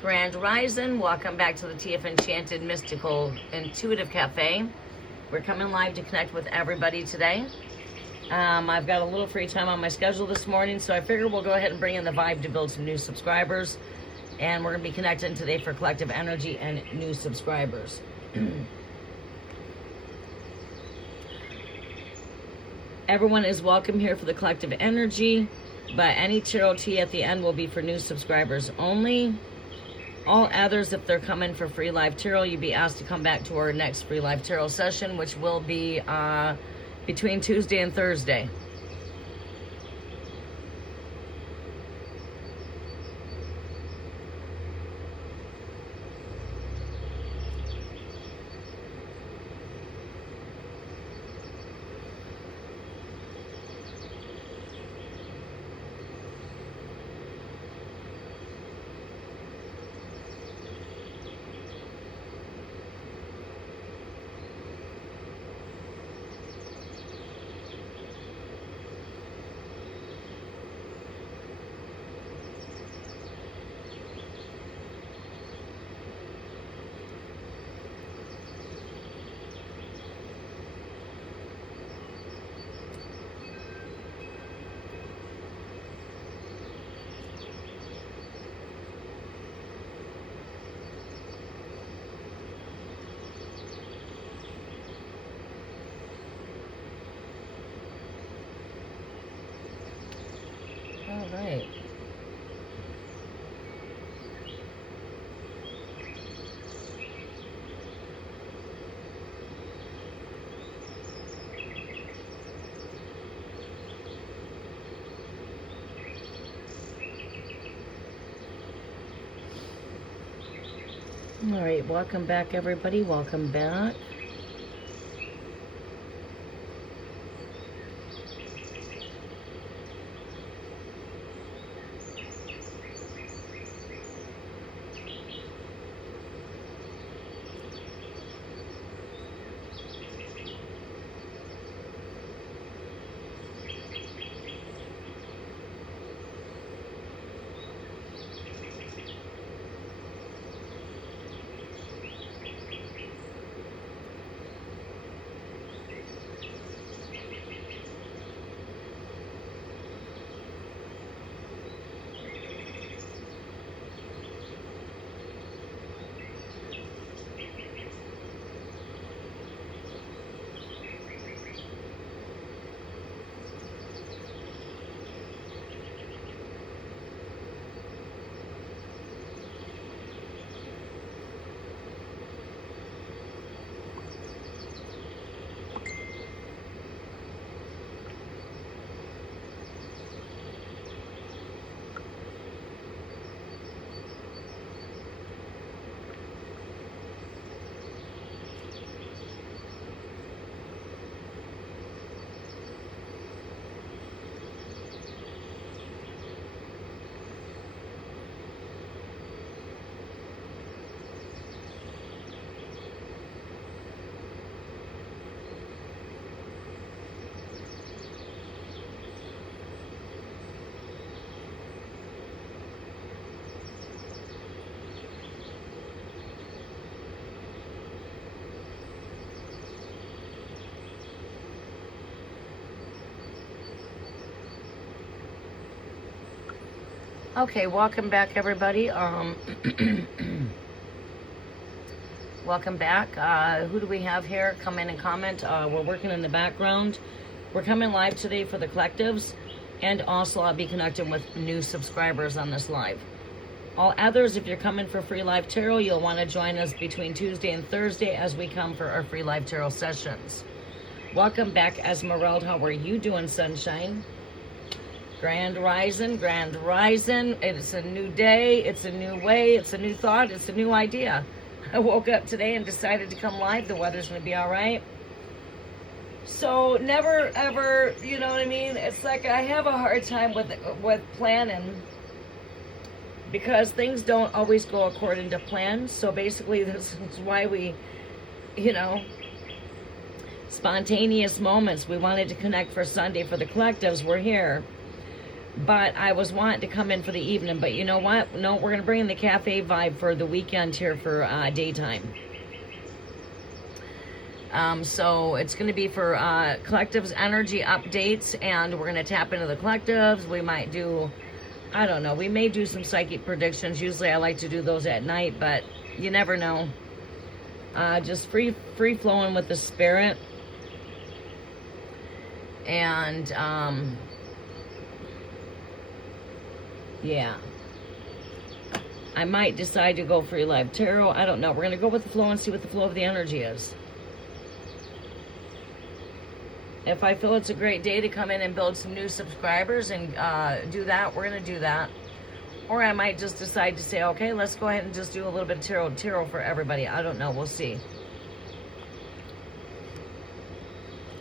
Grand Rising, welcome back to the TF Enchanted Mystical Intuitive Café. We're coming live to connect with everybody today. I've got a little free time on my schedule this morning, so I figured we'll go ahead and bring in the vibe to build some new subscribers. And we're going to be connecting today for collective energy and new subscribers. Everyone is welcome here for the collective energy, but any tarot tea at the end will be for new subscribers only. All others, if they're coming for free live tarot, you'll be asked to come back to our next free live tarot session, which will be between Tuesday and Thursday. All right. All right, welcome back, everybody. Welcome back. Okay, welcome back, everybody. Welcome back. Who do we have here? Come in and comment. We're working in the background. We're coming live today for the collectives, and also I'll be connecting with new subscribers on this live. All others, if you're coming for free live tarot, you'll want to join us between Tuesday and Thursday as we come for our free live tarot sessions. Welcome back, Esmeralda. How are you doing, sunshine? Grand Rising, Grand Rising. It's a new day, it's a new way, it's a new thought, it's a new idea. I woke up today and decided to come live. The weather's going to be all right. So never, ever, you know what I mean? It's like I have a hard time with planning because things don't always go according to plan. So basically this is why we, you know, spontaneous moments. We wanted to connect for Sunday for the collectives. We're here. but I was wanting to come in for the evening. But you know what? No, we're going to bring in the cafe vibe for the weekend here for daytime. So it's going to be for collectives energy updates, and we're going to tap into the collectives. We might do, I don't know, we may do some psychic predictions. Usually I like to do those at night, but you never know. Just free flowing with the spirit. And yeah, I might decide to go free live tarot. I don't know. We're going to go with the flow and see what the flow of the energy is. If I feel it's a great day to come in and build some new subscribers and do that, we're going to do that. Or I might just decide to say, okay, let's go ahead and just do a little bit of tarot for everybody. I don't know. We'll see.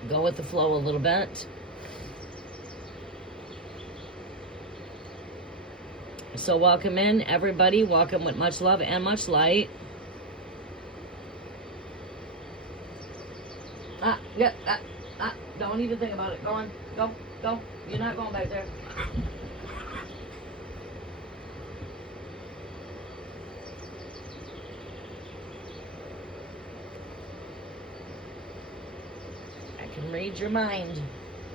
Go with the flow a little bit. So welcome in, everybody. Welcome with much love and much light. Don't even think about it. Go on. Go. You're not going back there. I can read your mind.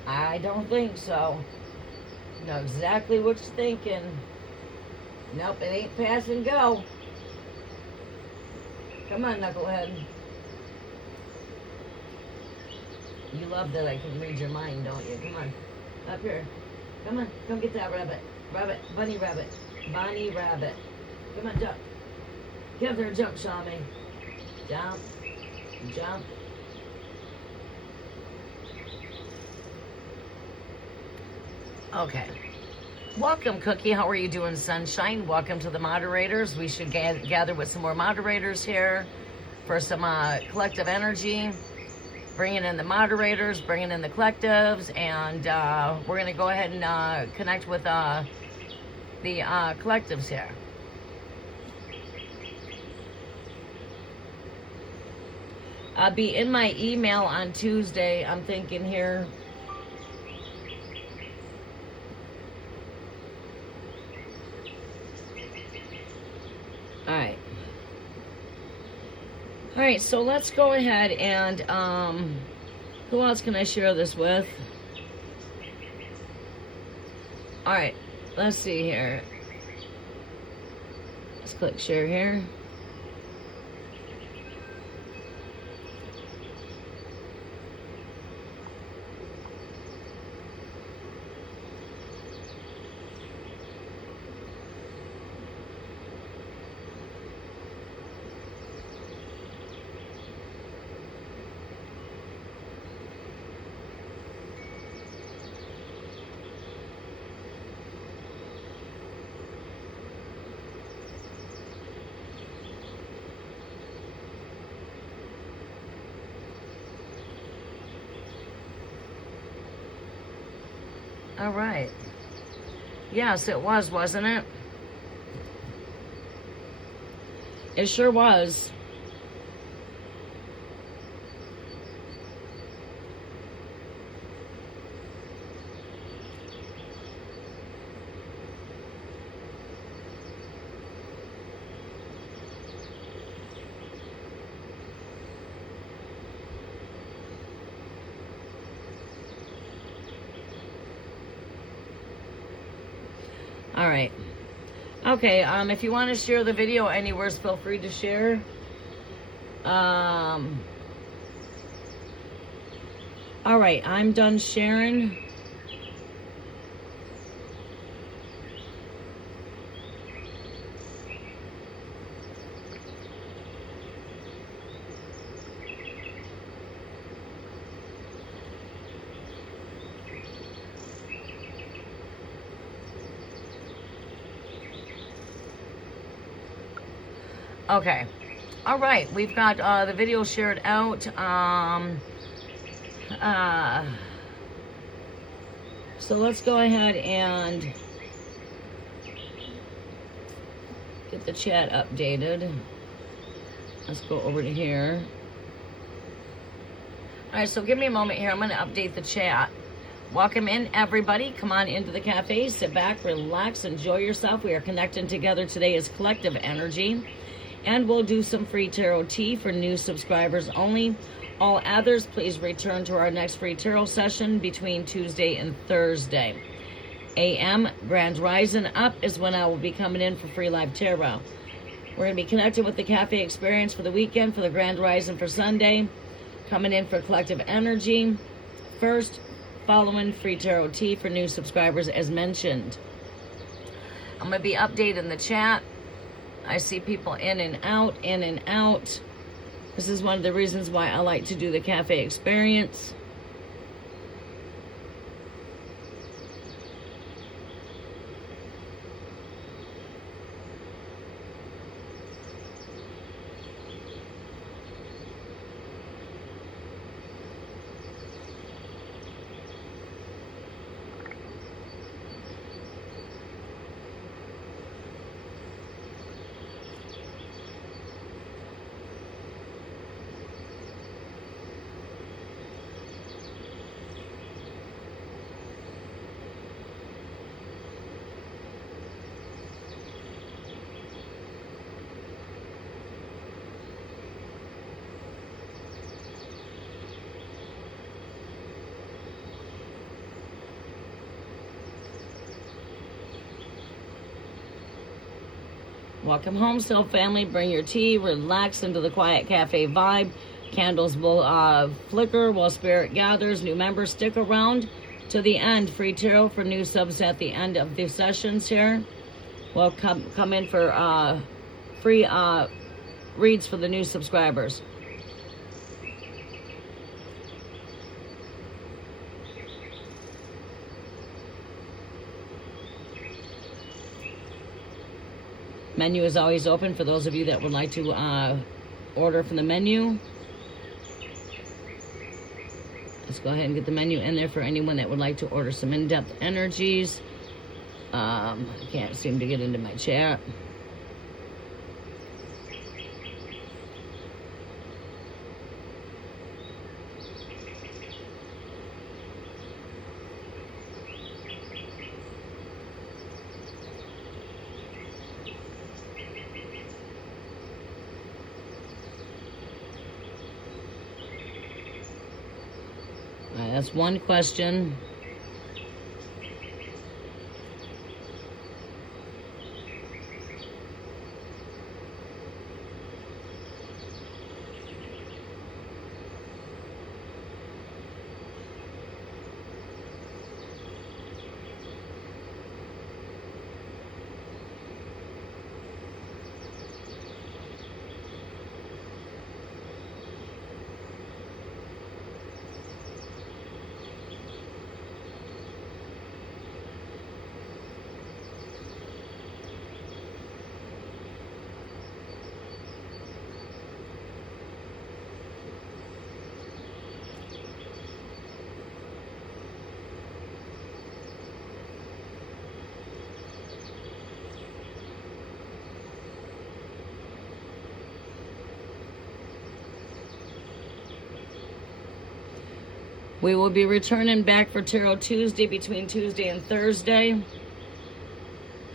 I don't think so. Know exactly what you're thinking. Nope, it ain't pass and go. Come on, knucklehead. You love that I can read your mind, don't you? Come on. Up here. Come on. Come get that rabbit. Bunny rabbit. Come on, jump. Get up there and jump, Shami. Jump. Okay. Welcome, Cookie. How are you doing, Sunshine? Welcome to the moderators. We should gather with some more moderators here for some collective energy. Bringing in the moderators, bringing in the collectives, and we're going to go ahead and connect with the collectives here. I'll be in my email on Tuesday, I'm thinking here. All right, so let's go ahead and, who else can I share this with? All right, let's see here. Let's click share here. All right. Yes, it was, wasn't it? It sure was. All right. Okay, if you want to share the video anywhere, feel free to share. All right, I'm done sharing. Okay. All right. We've got the video shared out. So let's go ahead and get the chat updated. Let's go over to here. All right. So give me a moment here. I'm going to update the chat. Welcome in, everybody. Come on into the cafe. Sit back, relax, enjoy yourself. We are connecting together today as collective energy. And we'll do some free tarot tea for new subscribers only. All others, please return to our next free tarot session between Tuesday and Thursday. AM, Grand Rising up is when I will be coming in for free live tarot. We're going to be connected with the cafe experience for the weekend, for the Grand Rising for Sunday. Coming in for collective energy first, following free tarot tea for new subscribers as mentioned. I'm going to be updating the chat. I see people in and out, in and out. This is one of the reasons why I like to do the cafe experience. Welcome home, Soul Family. Bring your tea, relax into the quiet cafe vibe. Candles will flicker while spirit gathers. New members, stick around to the end. Free tarot for new subs at the end of the sessions here. We'll come in for free reads for the new subscribers. Menu is always open for those of you that would like to order from the menu. Let's go ahead and get the menu in there for anyone that would like to order some in-depth energies. I can't seem to get into my chat. That's one question. We will be returning back for Tarot Tuesday between Tuesday and Thursday.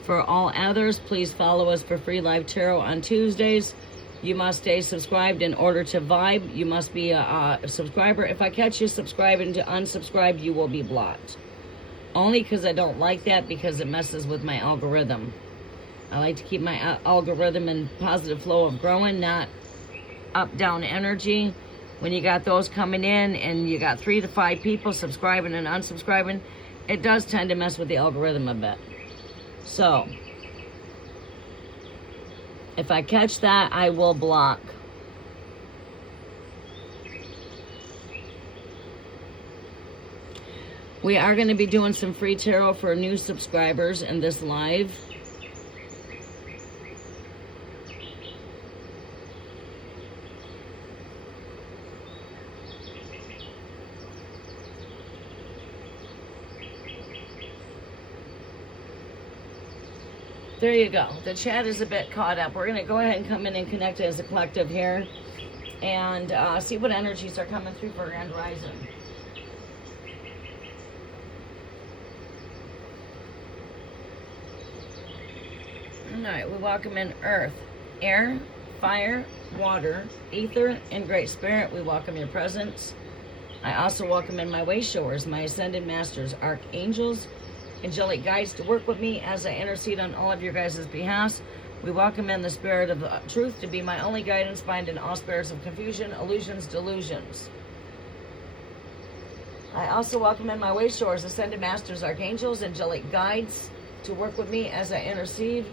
For all others, please follow us for free live tarot on Tuesdays. You must stay subscribed in order to vibe. You must be a subscriber. If I catch you subscribing to unsubscribed, you will be blocked. Only because I don't like that, because it messes with my algorithm. I like to keep my algorithm in positive flow of growing, not up-down energy. When you got those coming in and you got 3 to 5 people subscribing and unsubscribing, it does tend to mess with the algorithm a bit. So, if I catch that, I will block. We are going to be doing some free tarot for new subscribers in this live. There you go. The chat is a bit caught up. We're going to go ahead and come in and connect as a collective here and see what energies are coming through for Grand Rising. Alright, we welcome in earth, air, fire, water, ether, and great spirit. We welcome your presence. I also welcome in my way showers, my ascended masters, archangels, angelic guides to work with me as I intercede on all of your guys' behalfs. We welcome in the spirit of the truth to be my only guidance, binding all spirits of confusion, illusions, delusions. I also welcome in my way showers, ascended masters, archangels, angelic guides to work with me as I intercede.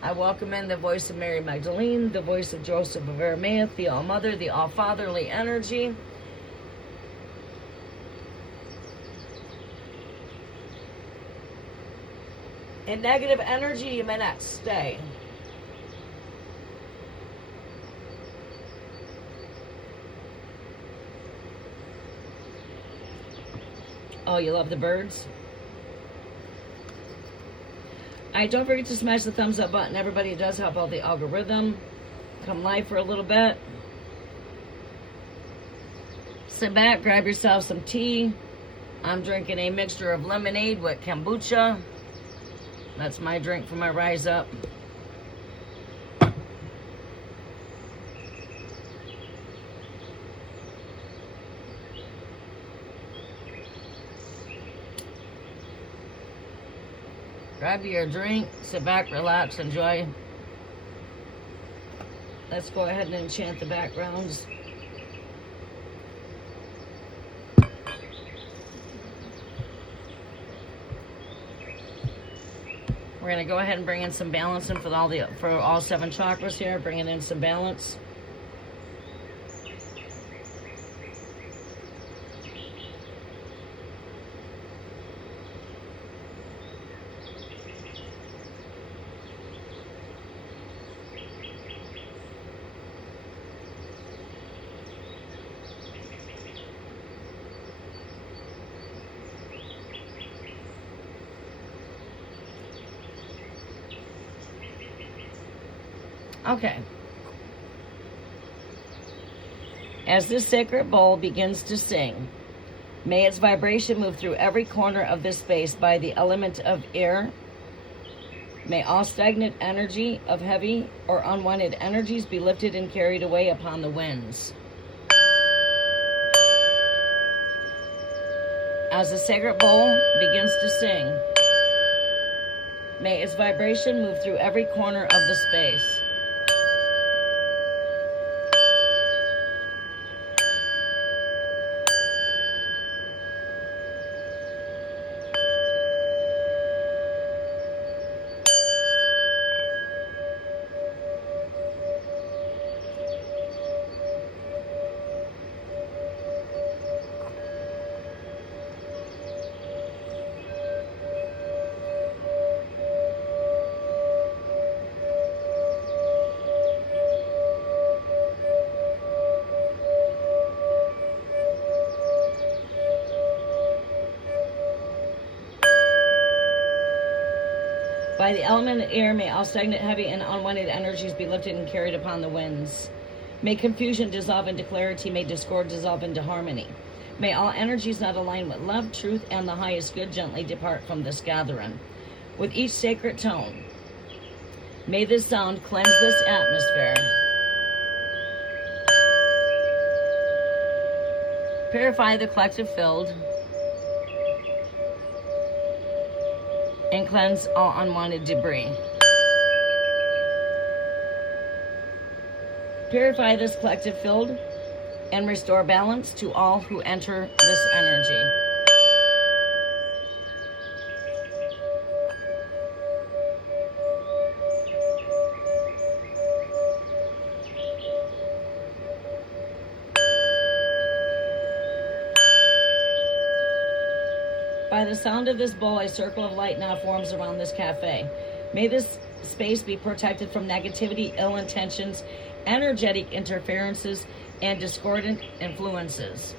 I welcome in the voice of Mary Magdalene, the voice of Joseph of Arimathea, the All-Mother, the All-Fatherly energy. In negative energy, you may not stay. Oh, you love the birds? Alright, don't forget to smash the thumbs up button. Everybody, it does help out the algorithm. Come live for a little bit. Sit back, grab yourself some tea. I'm drinking a mixture of lemonade with kombucha. That's my drink for my rise up. Grab your drink, sit back, relax, enjoy. Let's go ahead and enchant the backgrounds. We're going to go ahead and bring in some balance for all 7 chakras here, bringing in some balance. Okay. As this sacred bowl begins to sing, may its vibration move through every corner of this space by the element of air. May all stagnant energy of heavy or unwanted energies be lifted and carried away upon the winds. As the sacred bowl begins to sing, may its vibration move through every corner of the space. By the element of air, may all stagnant, heavy, and unwanted energies be lifted and carried upon the winds. May confusion dissolve into clarity. May discord dissolve into harmony. May all energies not align with love, truth, and the highest good gently depart from this gathering. With each sacred tone, may this sound cleanse this atmosphere. Purify the collective field. And cleanse all unwanted debris. Purify this collective field and restore balance to all who enter this energy. By the sound of this bowl, a circle of light now forms around this cafe. May this space be protected from negativity, ill intentions, energetic interferences, and discordant influences.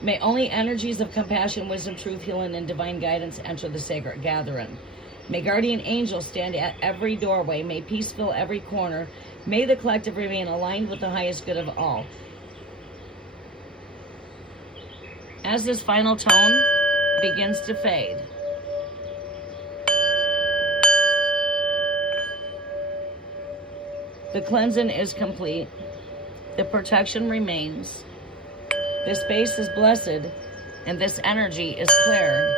May only energies of compassion, wisdom, truth, healing, and divine guidance enter the sacred gathering. May guardian angels stand at every doorway. May peace fill every corner. May the collective remain aligned with the highest good of all. As this final tone begins to fade, The cleansing is complete. The protection remains. This space is blessed, and this energy is clear.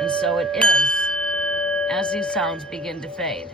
And so it is, as these sounds begin to fade.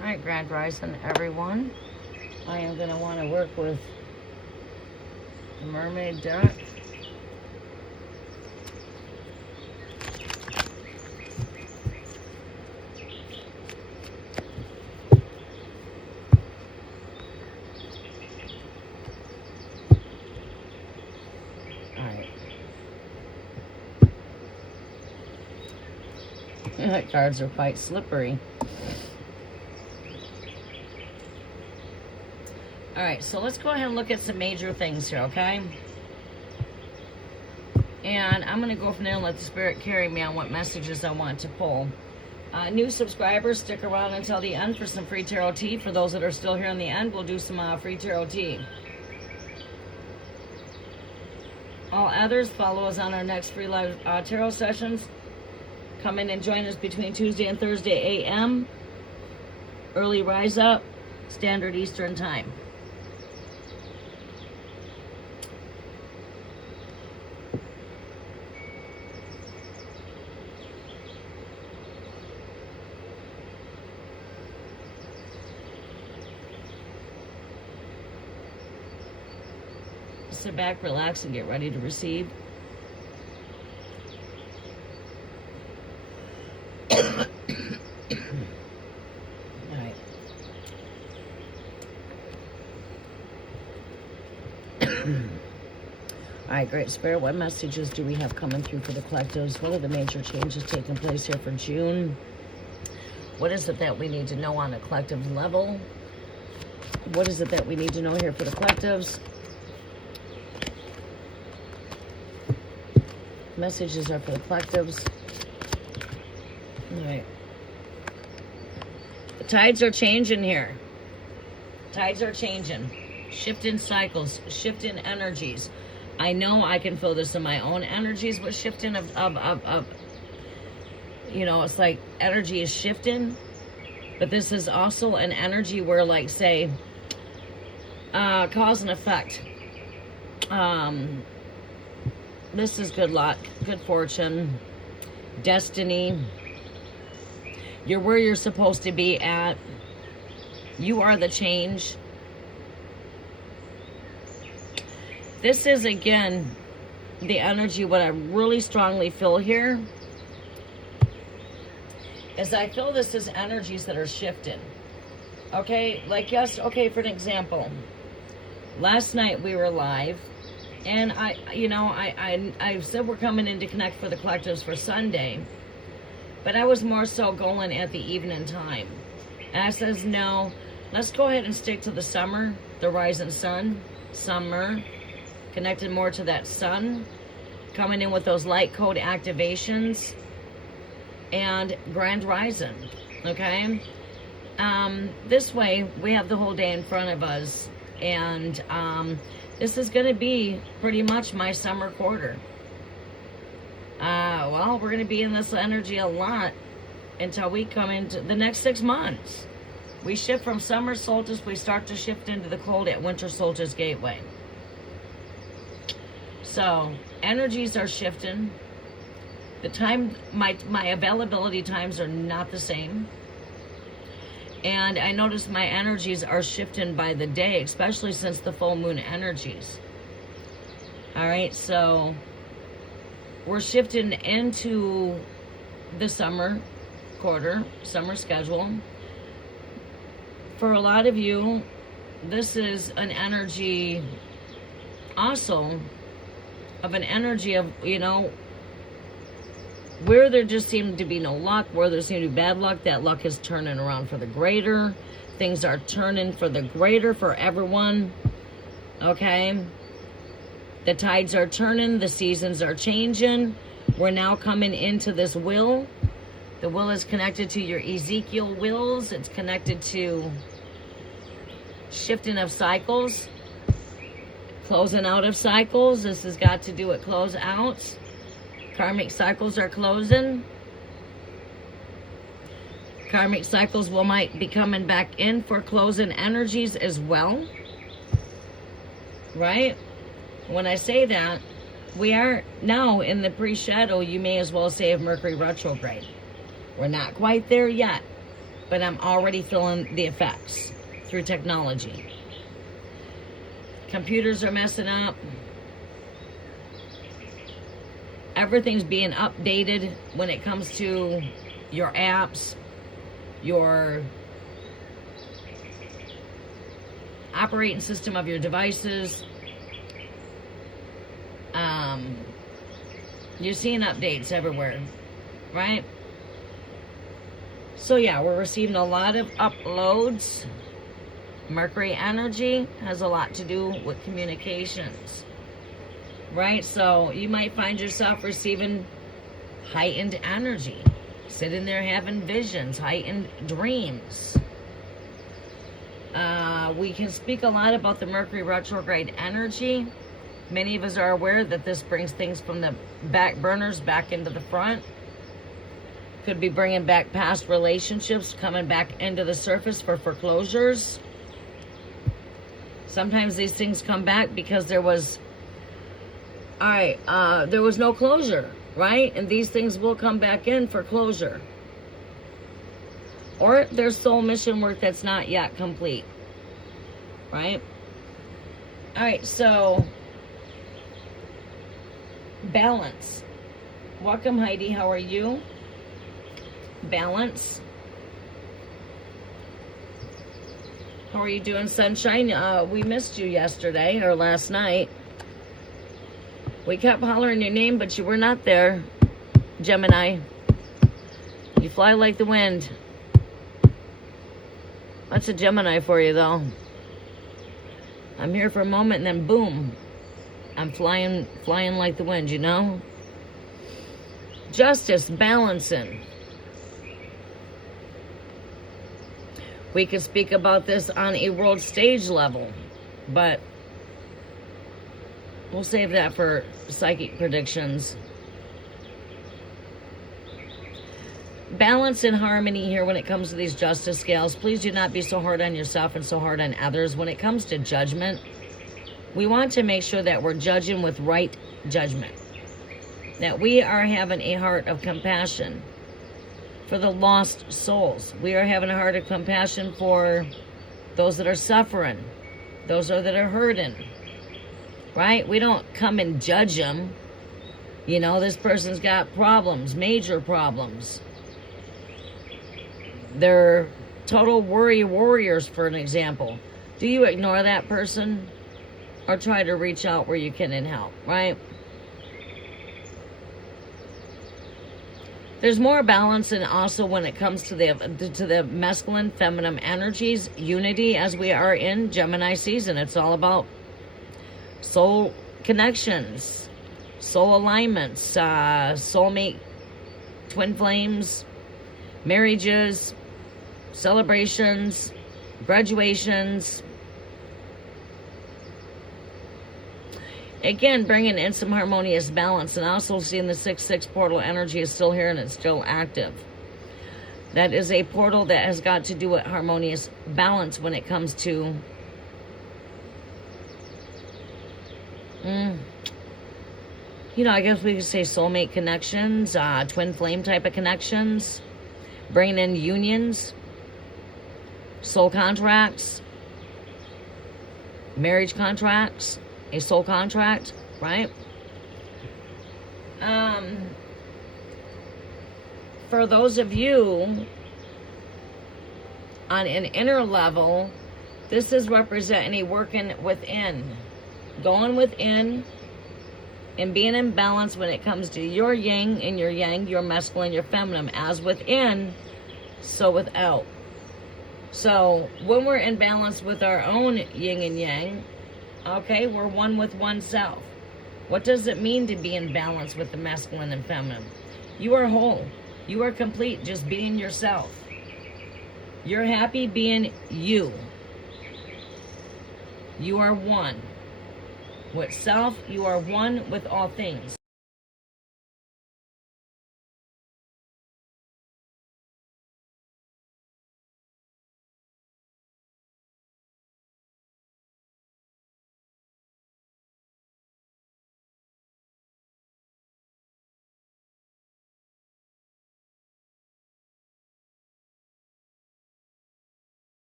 All right, Grand Rising, everyone. I am going to want to work with the mermaid deck. Cards are quite slippery. All right, so let's go ahead and look at some major things here, okay? And I'm going to go from there and let the Spirit carry me on what messages I want to pull. New subscribers, stick around until the end for some free tarot tea. For those that are still here in the end, we'll do some free tarot tea. All others, follow us on our next free live tarot sessions. Come in and join us between Tuesday and Thursday a.m. Early rise up, Standard Eastern Time. Sit back, relax, and get ready to receive. All right, Great Spirit, what messages do we have coming through for the collectives? What are the major changes taking place here for June? What is it that we need to know on a collective level? What is it that we need to know here for the collectives? Messages are for the collectives. All right. The tides are changing here. Tides are changing. Shifting cycles, shifting energies. I know I can feel this in my own energies, but shifting of you know, it's like energy is shifting, but this is also an energy where, like, say, cause and effect. This is good luck, good fortune, destiny. You're where you're supposed to be at. You are the change. This is, again, the energy. What I really strongly feel here is I feel this is energies that are shifting. Okay, like, yes, okay, for an example, last night we were live, and I said we're coming in to connect for the collectives for Sunday, but I was more so going at the evening time. And I says, no, let's go ahead and stick to the summer, the rising sun, summer, connected more to that sun, coming in with those light code activations, and grand rising, okay? This way, we have the whole day in front of us, and this is going to be pretty much my summer quarter. Well, we're going to be in this energy a lot until we come into the next 6 months. We shift from summer solstice, we start to shift into the cold at winter solstice gateway. So energies are shifting. The time, my availability times are not the same. And I notice my energies are shifting by the day, especially since the full moon energies. All right, so we're shifting into the summer quarter, summer schedule. For a lot of you, this is an energy also of an energy of, you know, where there just seemed to be no luck, where there seemed to be bad luck, that luck is turning around for the greater. Things are turning for the greater for everyone. Okay? The tides are turning. The seasons are changing. We're now coming into this will. The will is connected to your Ezekiel wills. It's connected to shifting of cycles, closing out of cycles. This has got to do with close outs. Karmic cycles are closing. Karmic cycles might be coming back in for closing energies as well. Right? When I say that, we are now in the pre-shadow, you may as well say, of Mercury retrograde. We're not quite there yet, but I'm already feeling the effects through technology. Computers are messing up. Everything's being updated when it comes to your apps, your operating system of your devices. You're seeing updates everywhere, right? So yeah, we're receiving a lot of uploads. Mercury energy has a lot to do with communications, right? So you might find yourself receiving heightened energy, sitting there having visions, heightened dreams. We can speak a lot about the Mercury retrograde energy. Many of us are aware that this brings things from the back burners back into the front. Could be bringing back past relationships, coming back into the surface for foreclosures. Sometimes these things come back because there was no closure, right? And these things will come back in for closure. Or there's soul mission work that's not yet complete, right? All right, so balance. Welcome, Heidi. How are you? Balance. How are you doing, sunshine? We missed you yesterday or last night. We kept hollering your name, but you were not there, Gemini. You fly like the wind. That's a Gemini for you, though. I'm here for a moment, and then boom, I'm flying like the wind, you know? Justice, balancing. We could speak about this on a world stage level, but we'll save that for psychic predictions. Balance and harmony here when it comes to these justice scales. Please do not be so hard on yourself and so hard on others. When it comes to judgment, we want to make sure that we're judging with right judgment. That we are having a heart of compassion for the lost souls. We are having a heart of compassion for those that are suffering, those that are hurting, right? We don't come and judge them. You know, this person's got problems, major problems. They're total worry warriors, for an example. Do you ignore that person or try to reach out where you can and help, right? There's more balance, and also when it comes to the masculine, feminine energies, unity, as we are in Gemini season. It's all about soul connections, soul alignments, soulmate, twin flames, marriages, celebrations, graduations. Again, bringing in some harmonious balance, and also seeing the 6-6 portal energy is still here and it's still active. That is a portal that has got to do with harmonious balance when it comes to you know, I guess we could say soulmate connections, twin flame type of connections, bringing in unions, soul contracts, marriage contracts, a soul contract, right? For those of you on an inner level, this is representing a working within, going within and being in balance when it comes to your yin and your yang, your masculine, your feminine. As within, so without. So when we're in balance with our own yin and yang, okay, we're one with oneself. What does it mean to be in balance with the masculine and feminine? You are whole. You are complete just being yourself. You're happy being you. You are one. With self, you are one with all things.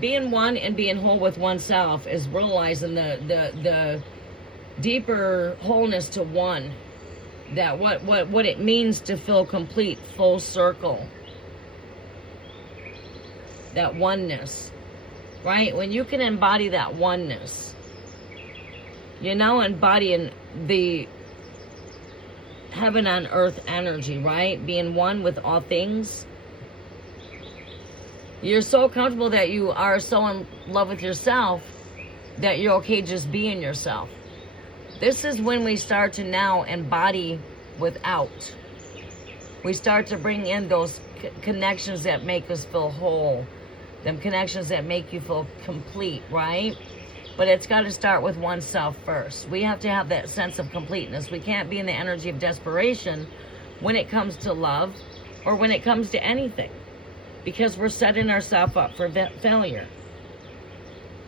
Being one and being whole with oneself is realizing the deeper wholeness to one. That what it means to feel complete, full circle. That oneness, right? When you can embody that oneness, you're now embodying the heaven on earth energy, right? Being one with all things. You're so comfortable that you are so in love with yourself that you're okay just being yourself. This is when we start to now embody without. We start to bring in those connections that make us feel whole. Them connections that make you feel complete, right? But it's got to start with oneself first. We have to have that sense of completeness. We can't be in the energy of desperation when it comes to love or when it comes to anything, because we're setting ourselves up for failure,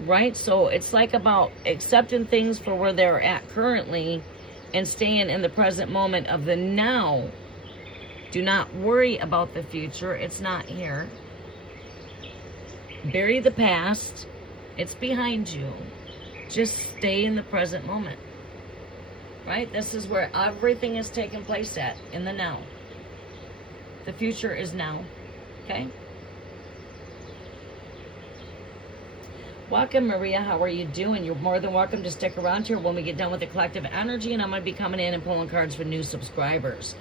right? So it's like about accepting things for where they're at currently and staying in the present moment of the now. Do not worry about the future. It's not here. Bury the past. It's behind you. Just stay in the present moment, right? This is where everything is taking place at, in the now. The future is now, okay? Welcome, Maria. How are you doing? You're more than welcome to stick around here when we get done with the collective energy, and I'm going to be coming in and pulling cards for new subscribers.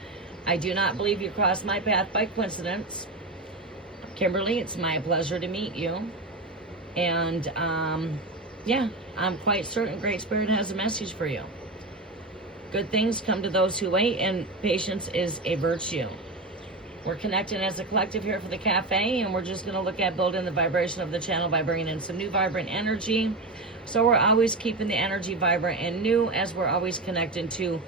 I do not believe you crossed my path by coincidence. Kimberly, it's my pleasure to meet you. And, yeah, I'm quite certain Great Spirit has a message for you. Good things come to those who wait, and patience is a virtue. We're connecting as a collective here for the cafe, and we're just going to look at building the vibration of the channel by bringing in some new vibrant energy. So we're always keeping the energy vibrant and new, as we're always connecting to,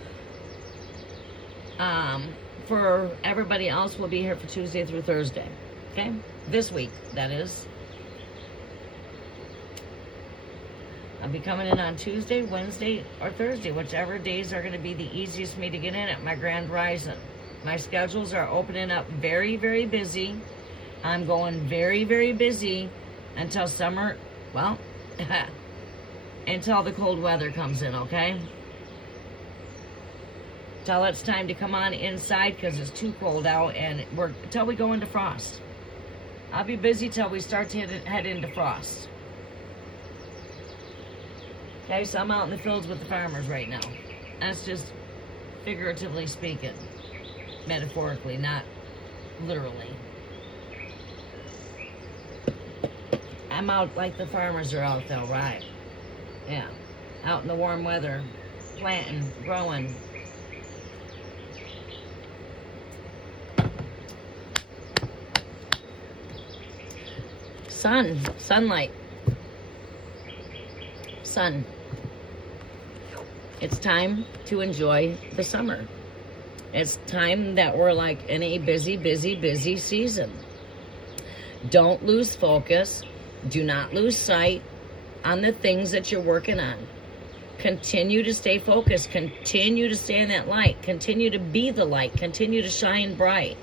for everybody else, we'll be here for Tuesday through Thursday. Okay? This week, that is. I'll be coming in on Tuesday, Wednesday, or Thursday, whichever days are going to be the easiest for me to get in at my Grand Rising. My schedules are opening up very, very busy. I'm going very, very busy until summer, well, until the cold weather comes in, okay? Till it's time to come on inside because it's too cold out, and until we go into frost. I'll be busy till we start to head into frost. Okay, so I'm out in the fields with the farmers right now. That's just figuratively speaking. Metaphorically, not literally. I'm out like the farmers are out though, right? Yeah. Out in the warm weather, planting, growing. Sunlight. Sun. It's time to enjoy the summer. It's time that we're like in a busy, busy, busy season. Don't lose focus. Do not lose sight on the things that you're working on. Continue to stay focused. Continue to stay in that light. Continue to be the light. Continue to shine bright.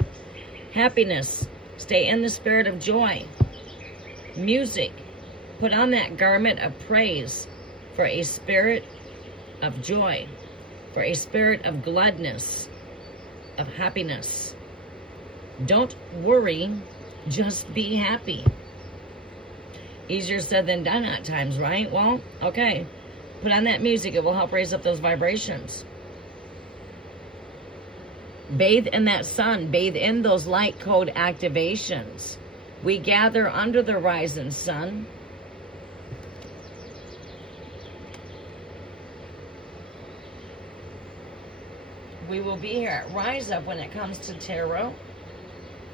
Happiness. Stay in the spirit of joy. Music. Put on that garment of praise for a spirit of joy, for a spirit of gladness, of happiness. Don't worry, just be happy. Easier said than done at times, right? Well, okay. Put on that music. It will help raise up those vibrations. Bathe in that sun. Bathe in those light code activations. We gather under the rising sun. We will be here at Rise Up when it comes to tarot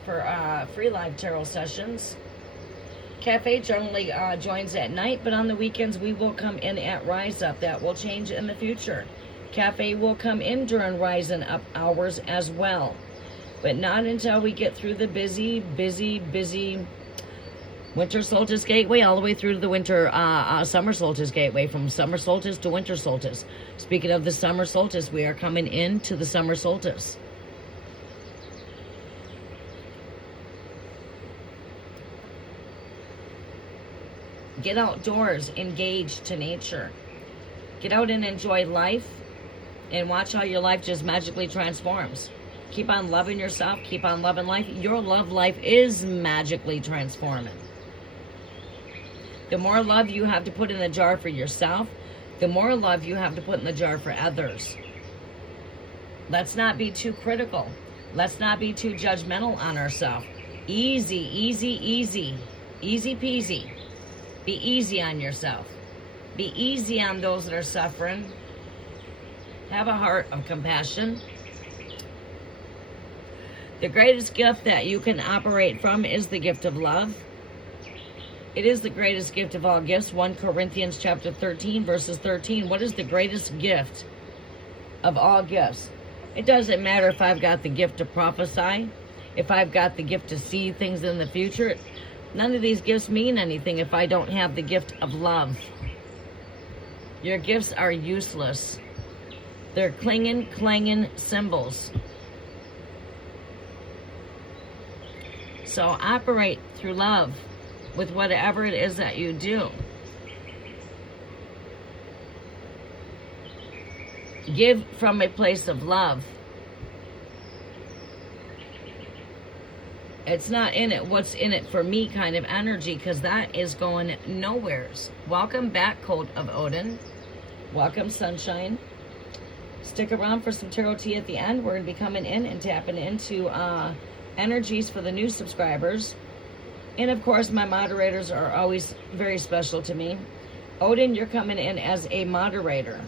for free live tarot sessions. Cafe generally joins at night, but on the weekends we will come in at Rise Up. That will change in the future. Cafe will come in during Rising Up hours as well, but not until we get through the busy, busy, busy winter solstice gateway all the way through to the winter summer solstice gateway, from summer solstice to winter solstice. Speaking of the summer solstice, we are coming into the summer solstice. Get outdoors, engage to nature. Get out and enjoy life and watch how your life just magically transforms. Keep on loving yourself, keep on loving life. Your love life is magically transforming. The more love you have to put in the jar for yourself, the more love you have to put in the jar for others. Let's not be too critical. Let's not be too judgmental on ourselves. Easy, easy, easy. Easy peasy. Be easy on yourself. Be easy on those that are suffering. Have a heart of compassion. The greatest gift that you can operate from is the gift of love. It is the greatest gift of all gifts. 1 Corinthians chapter 13, verses 13. What is the greatest gift of all gifts? It doesn't matter if I've got the gift to prophesy, if I've got the gift to see things in the future. None of these gifts mean anything if I don't have the gift of love. Your gifts are useless. They're clanging symbols. So operate through love with whatever it is that you do. Give from a place of love. It's not in it, what's in it for me kind of energy, because that is going nowheres. Welcome back, Code of Odin. Welcome, Sunshine. Stick around for some tarot tea at the end. We're going to be coming in and tapping into energies for the new subscribers. And of course, my moderators are always very special to me. Odin, you're coming in as a moderator.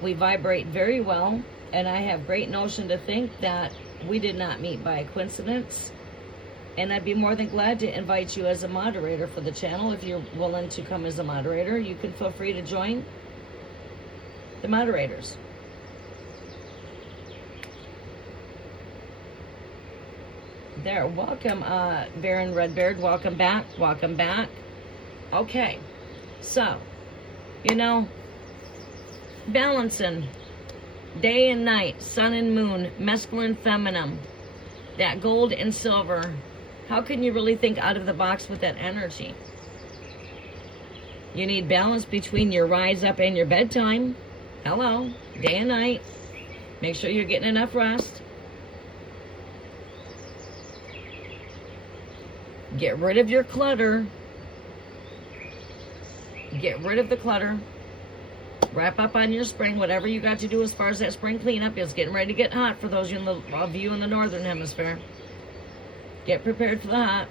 We vibrate very well, and I have great notion to think that we did not meet by coincidence. And I'd be more than glad to invite you as a moderator for the channel. If you're willing to come as a moderator, you can feel free to join the moderators. There, welcome, Baron Redbeard. Welcome back. Welcome back. Okay, so, you know, balancing day and night, sun and moon, masculine, feminine, that gold and silver. How can you really think out of the box with that energy? You need balance between your rise up and your bedtime. Hello, day and night. Make sure you're getting enough rest. Get rid of your clutter. Get rid of the clutter. Wrap up on your spring, whatever you got to do as far as that spring cleanup is. Getting ready to get hot for those of you in the northern hemisphere. Get prepared for the hot.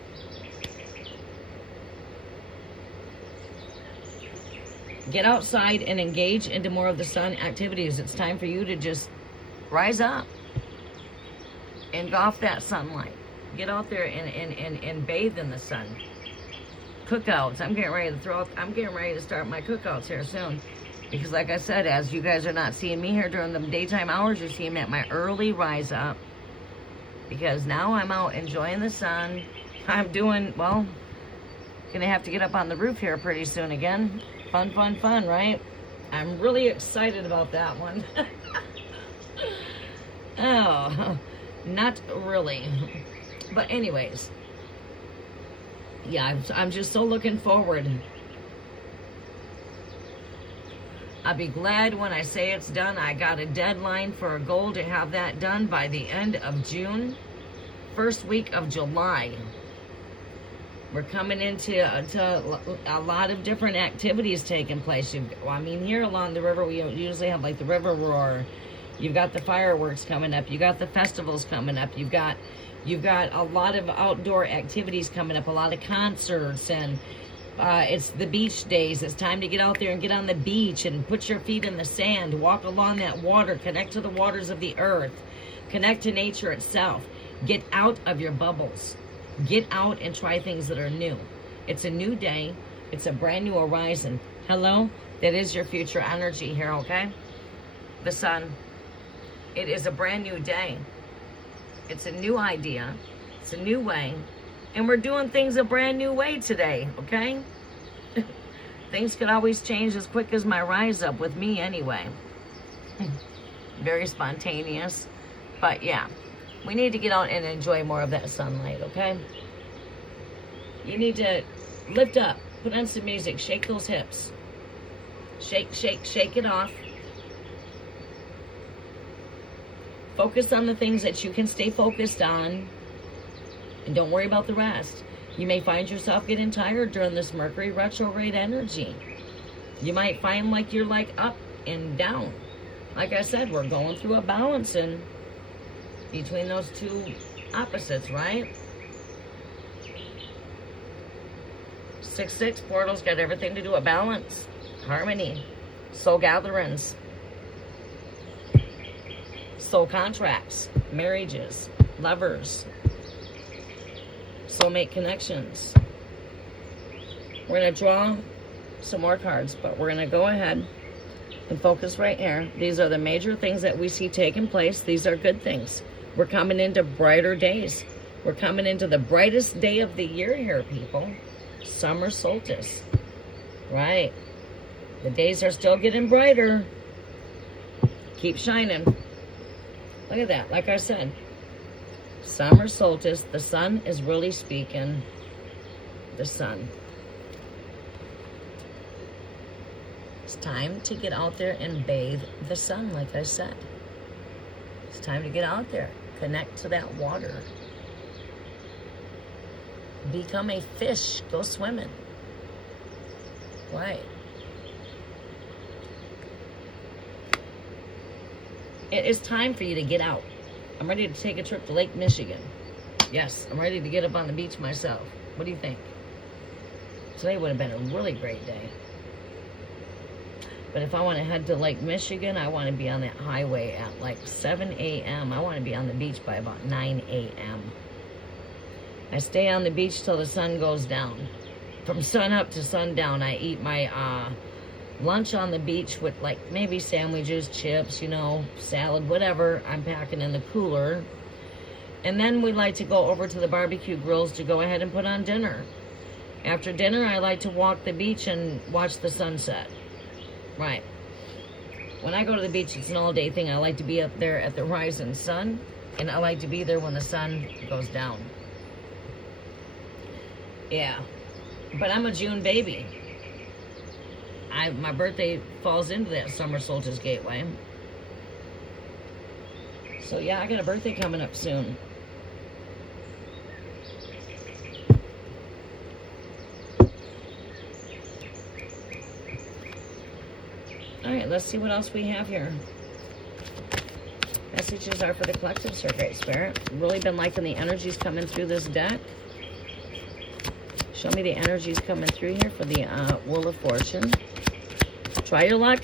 Get outside and engage into more of the sun activities. It's time for you to just rise up. Engulf that sunlight. Get out there and bathe in the sun. cookouts. I'm getting ready to start my cookouts here soon. Because like I said, as you guys are not seeing me here during the daytime hours, you're seeing me at my early rise up. Because now I'm out enjoying the sun. I'm doing, well, gonna have to get up on the roof here pretty soon again. Fun, fun, fun, right? I'm really excited about that one. Oh, not really. But anyways, yeah, I'm just so looking forward. I'll be glad when I say it's done. I got a deadline for a goal to have that done by the end of June, first week of July. We're coming into a lot of different activities taking place. I mean, here along the river, we usually have like the river roar. You've got the fireworks coming up. You got the festivals coming up. You've got a lot of outdoor activities coming up. A lot of concerts, and it's the beach days. It's time to get out there and get on the beach and put your feet in the sand. Walk along that water. Connect to the waters of the earth. Connect to nature itself. Get out of your bubbles. Get out and try things that are new. It's a new day. It's a brand new horizon. Hello? That is your future energy here, okay? The sun. It is a brand new day. It's a new idea. It's a new way. And we're doing things a brand new way today, okay? Things could always change as quick as my rise up with me anyway. Very spontaneous. But yeah. We need to get out and enjoy more of that sunlight, okay? You need to lift up, put on some music, shake those hips. Shake, shake, shake it off. Focus on the things that you can stay focused on. And don't worry about the rest. You may find yourself getting tired during this Mercury retrograde energy. You might find like you're like up and down. Like I said, we're going through a balancing between those two opposites, right? 6-6 portals got everything to do with balance, harmony, soul gatherings, soul contracts, marriages, lovers, soulmate connections. We're going to draw some more cards, but we're going to go ahead and focus right here. These are the major things that we see taking place. These are good things. We're coming into brighter days. We're coming into the brightest day of the year here, people. Summer solstice. Right. The days are still getting brighter. Keep shining. Look at that. Like I said, summer solstice. The sun is really speaking. The sun. It's time to get out there and bathe the sun, like I said. It's time to get out there. Connect to that water. Become a fish. Go swimming. Right. It is time for you to get out. I'm ready to take a trip to Lake Michigan. Yes, I'm ready to get up on the beach myself. What do you think? Today would have been a really great day. But if I want to head to Lake Michigan, I want to be on that highway at like 7 a.m. I want to be on the beach by about 9 a.m. I stay on the beach till the sun goes down. From sun up to sundown, I eat my lunch on the beach with like maybe sandwiches, chips, you know, salad, whatever I'm packing in the cooler. And then we like to go over to the barbecue grills to go ahead and put on dinner. After dinner, I like to walk the beach and watch the sunset. Right. When I go to the beach, it's an all-day thing. I like to be up there at the rising sun, and I like to be there when the sun goes down. Yeah. But I'm a June baby. My birthday falls into that summer solstice gateway. So yeah, I got a birthday coming up soon. All right, let's see what else we have here. Messages are for the collective, Sir Great Spirit. Really been liking the energies coming through this deck. Show me the energies coming through here for the Wheel of Fortune. Try your luck.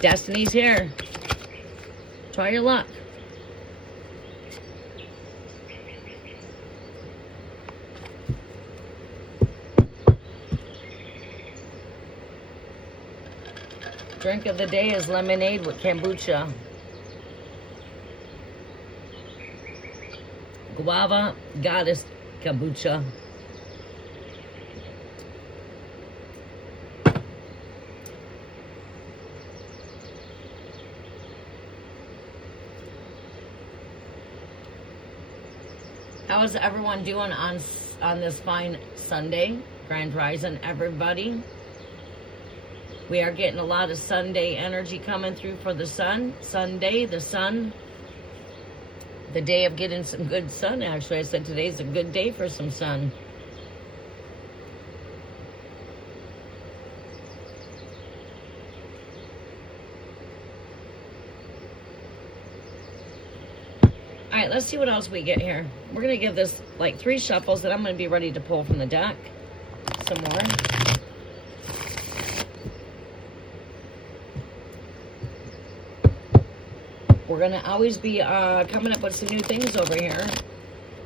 Destiny's here. Try your luck. Drink of the day is lemonade with kombucha. Guava goddess kombucha. How is everyone doing on this fine Sunday? Grand Rising, everybody. We are getting a lot of Sunday energy coming through for the sun. Sunday, the sun. The day of getting some good sun, actually. I said today's a good day for some sun. All right, let's see what else we get here. We're going to give this like 3 shuffles, then I'm going to be ready to pull from the deck some more. We're going to always be coming up with some new things over here.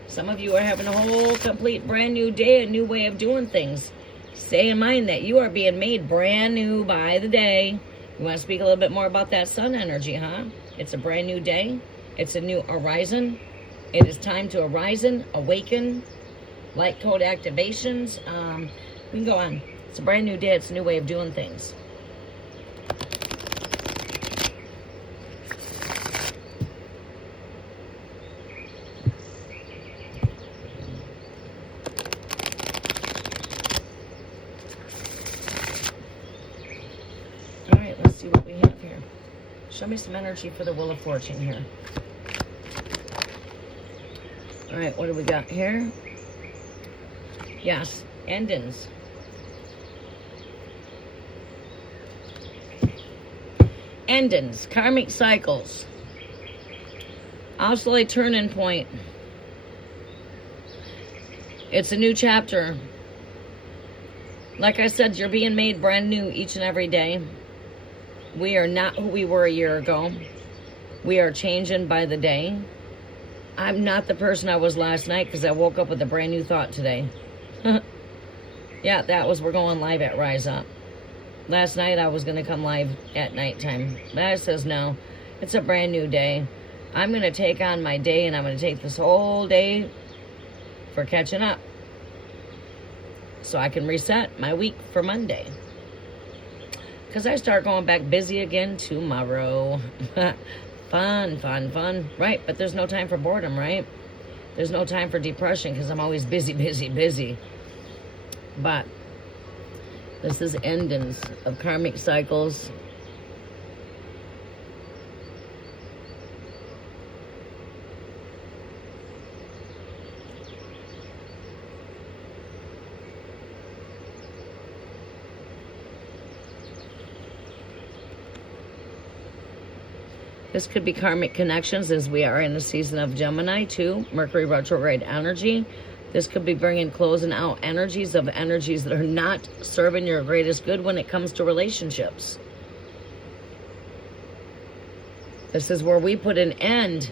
Some of you are having a whole complete brand new day, a new way of doing things. Stay in mind that you are being made brand new by the day. You want to speak a little bit more about that sun energy, huh? It's a brand new day. It's a new horizon. It is time to horizon, awaken, light code activations. We can go on. It's a brand new day. It's a new way of doing things. All right, let's see what we have here. Show me some energy for the Wheel of Fortune here. All right, what do we got here? Yes, endings. Endings, karmic cycles. Also a turning point. It's a new chapter. Like I said, you're being made brand new each and every day. We are not who we were a year ago. We are changing by the day. I'm not the person I was last night because I woke up with a brand new thought today. Yeah, that was, we're going live at Rise Up. Last night I was going to come live at nighttime. That says no. It's a brand new day. I'm going to take on my day, and I'm going to take this whole day for catching up. So I can reset my week for Monday. Because I start going back busy again tomorrow. Fun, fun, fun. Right, but there's no time for boredom, right? There's no time for depression because I'm always busy, busy, busy. But this is endings of karmic cycles. This could be karmic connections as we are in the season of Gemini too. Mercury retrograde energy. This could be bringing closing out energies that are not serving your greatest good when it comes to relationships. This is where we put an end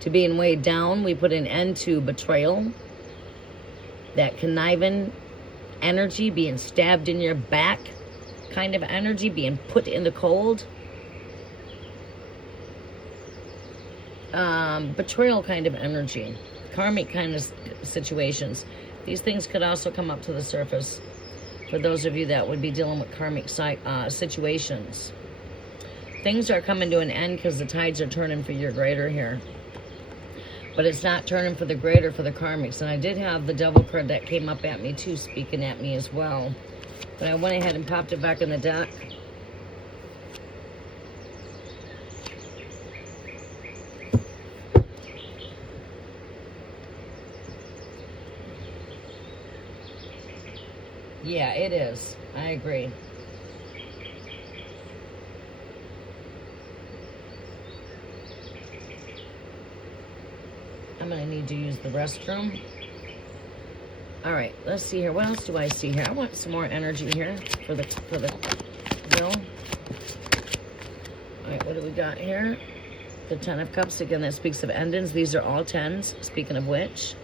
to being weighed down. We put an end to betrayal. That conniving energy, being stabbed in your back kind of energy, being put in the cold. Betrayal kind of energy, karmic kind of situations. These things could also come up to the surface for those of you that would be dealing with karmic situations. Things are coming to an end because the tides are turning for your greater here. But it's not turning for the greater for the karmics. And I did have the devil card that came up at me too, speaking at me as well. But I went ahead and popped it back in the deck. Yeah, it is. I agree. I'm going to need to use the restroom. All right, let's see here. What else do I see here? I want some more energy here for the bill. All right, what do we got here? The 10 of Cups. Again, that speaks of endings. These are all 10s, speaking of which.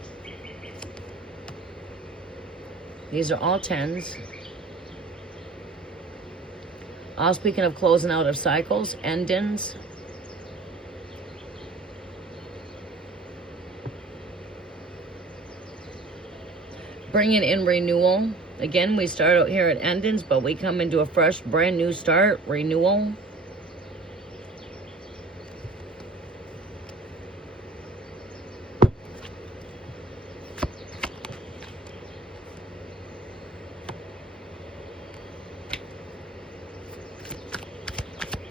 These are all 10s. Speaking of closing out of cycles, endings. Bringing in renewal. Again, we start out here at endings, but we come into a fresh, brand new start, renewal.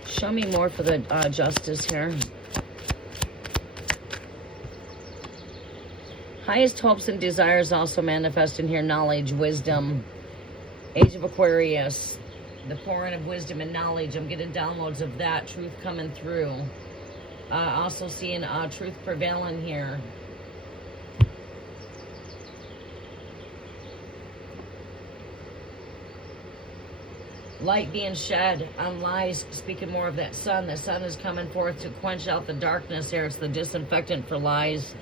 Show me more for the justice here. Highest hopes and desires also manifest in here. Knowledge, wisdom. Age of Aquarius. The pouring of wisdom and knowledge. I'm getting downloads of that. Truth coming through. Also seeing truth prevailing here. Light being shed on lies, speaking more of that sun. The sun is coming forth to quench out the darkness here. It's the disinfectant for lies.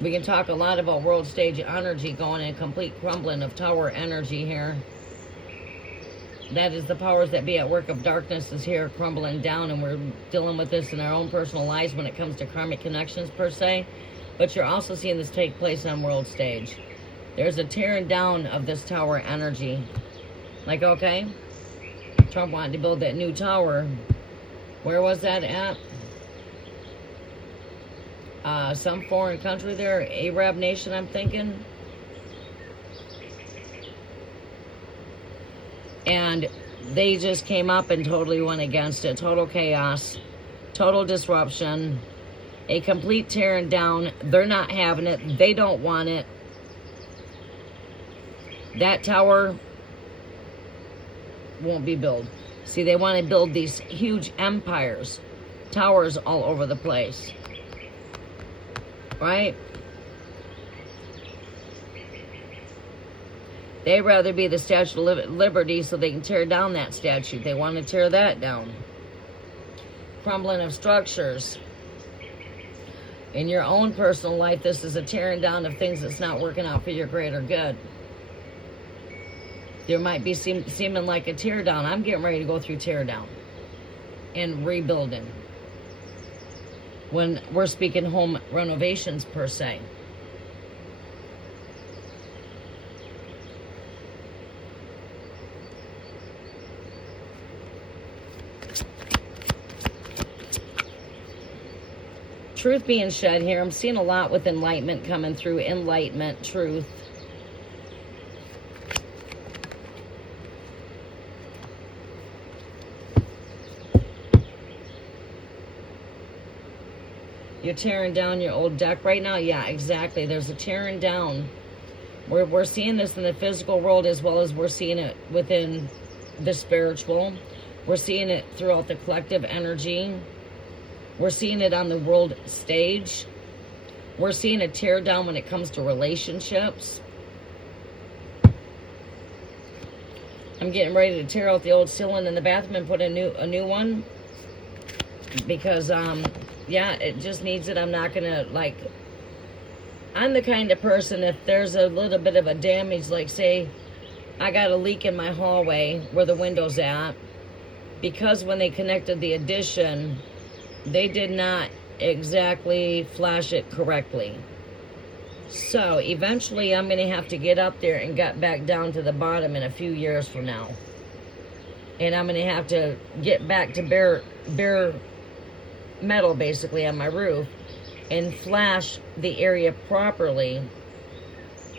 We can talk a lot about world stage energy going in complete crumbling of tower energy here. That is the powers that be at work of darkness is here crumbling down, and we're dealing with this in our own personal lives when it comes to karmic connections per se. But you're also seeing this take place on world stage. There's a tearing down of this tower energy. Like, okay, Trump wanted to build that new tower. Where was that at? Some foreign country there, Arab nation, I'm thinking. And they just came up and totally went against it. Total chaos, total disruption, a complete tearing down. They're not having it. They don't want it. That tower won't be built. See, they want to build these huge empires, towers all over the place. Right? They'd rather be the Statue of Liberty so they can tear down that statue. They want to tear that down. Crumbling of structures. In your own personal life, this is a tearing down of things that's not working out for your greater good. There might be seeming like a tear down. I'm getting ready to go through tear down and rebuilding. When we're speaking home renovations per se. Truth being shed here. I'm seeing a lot with enlightenment coming through. Enlightenment, truth. You're tearing down your old deck right now? Yeah, exactly. There's a tearing down. We're seeing this in the physical world as well as we're seeing it within the spiritual. We're seeing it throughout the collective energy. We're seeing it on the world stage. We're seeing a tear down when it comes to relationships. I'm getting ready to tear out the old ceiling in the bathroom and put a new one. Because, yeah, it just needs it. I'm not going to, like, I'm the kind of person, if there's a little bit of a damage, like, say, I got a leak in my hallway where the window's at, because when they connected the addition, they did not exactly flash it correctly. So, eventually, I'm going to have to get up there and get back down to the bottom in a few years from now. And I'm going to have to get back to bare metal basically on my roof and flash the area properly.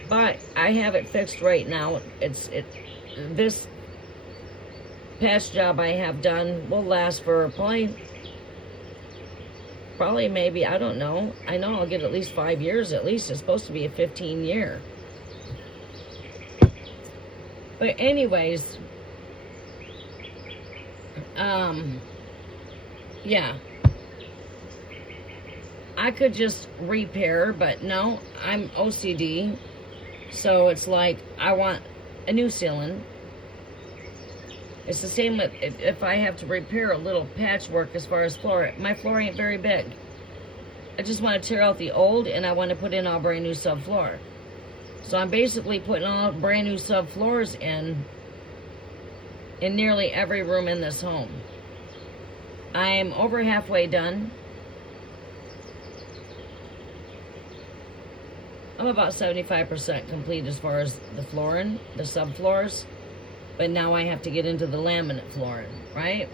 But I have it fixed right now. This patch job I have done will last for probably maybe, I don't know. I know I'll get at least 5 years at least. It's supposed to be a 15-year. But anyways, yeah. I could just repair, but no, I'm OCD. So it's like, I want a new ceiling. It's the same with, if I have to repair a little patchwork as far as floor. My floor ain't very big. I just want to tear out the old, and I want to put in all brand new subfloor. So I'm basically putting all brand new subfloors in in nearly every room in this home. I'm over halfway done. I'm about 75% complete as far as the flooring, the subfloors. But now I have to get into the laminate flooring, right?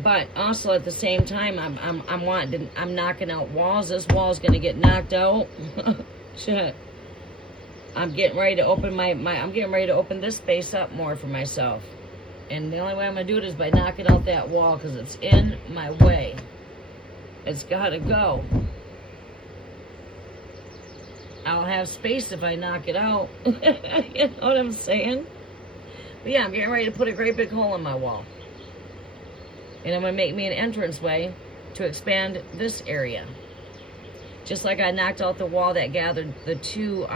But also at the same time, I'm knocking out walls. This wall's gonna get knocked out. Shit. I'm getting ready to open I'm getting ready to open this space up more for myself. And the only way I'm gonna do it is by knocking out that wall, because it's in my way. It's gotta go. I'll have space if I knock it out. You know what I'm saying? But yeah, I'm getting ready to put a great big hole in my wall. And I'm going to make me an entranceway to expand this area. Just like I knocked out the wall that gathered the two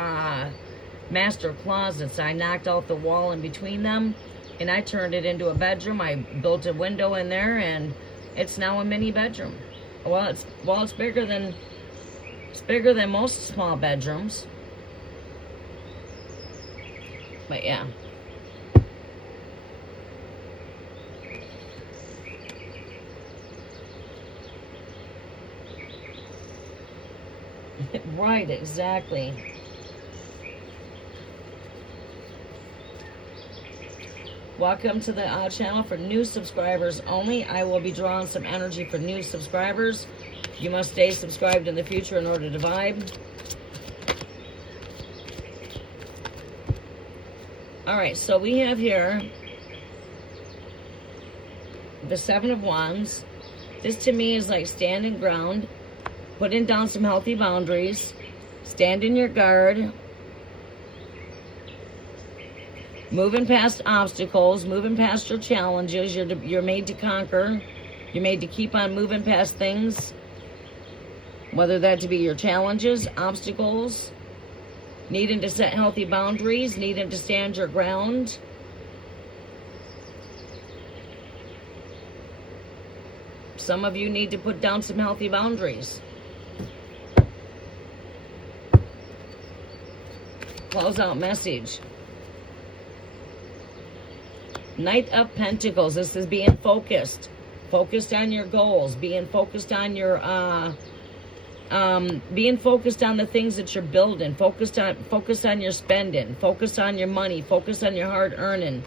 master closets. I knocked out the wall in between them, and I turned it into a bedroom. I built a window in there, and it's now a mini bedroom. Well, it's bigger than... It's bigger than most small bedrooms. But yeah. Right, exactly. Welcome to the channel for new subscribers only. I will be drawing some energy for new subscribers. You must stay subscribed in the future in order to vibe. Alright, so we have here the Seven of Wands. This to me is like standing ground, putting down some healthy boundaries, standing your guard, moving past obstacles, moving past your challenges. You're made to conquer. You're made to keep on moving past things. Whether that to be your challenges, obstacles, needing to set healthy boundaries, needing to stand your ground. Some of you need to put down some healthy boundaries. Close out message. Knight of Pentacles. This is being focused. Focused on your goals. Being focused on your... being focused on the things that you're building, focused on your spending, focused on your money, focused on your hard earning,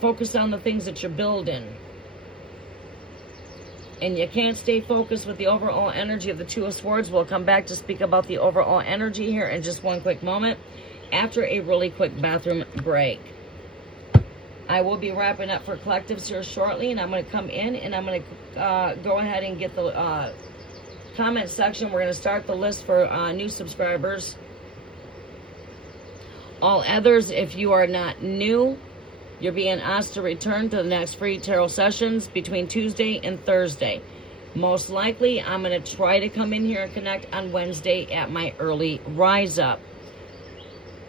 focused on the things that you're building. And you can't stay focused with the overall energy of the Two of Swords. We'll come back to speak about the overall energy here in just one quick moment after a really quick bathroom break. I will be wrapping up for collectives here shortly, and I'm going to come in and I'm going to go ahead and get the comment section. We're going to start the list for new subscribers. All others, if you are not new, you're being asked to return to the next free tarot sessions between Tuesday and Thursday. Most likely, I'm going to try to come in here and connect on Wednesday at my early rise up.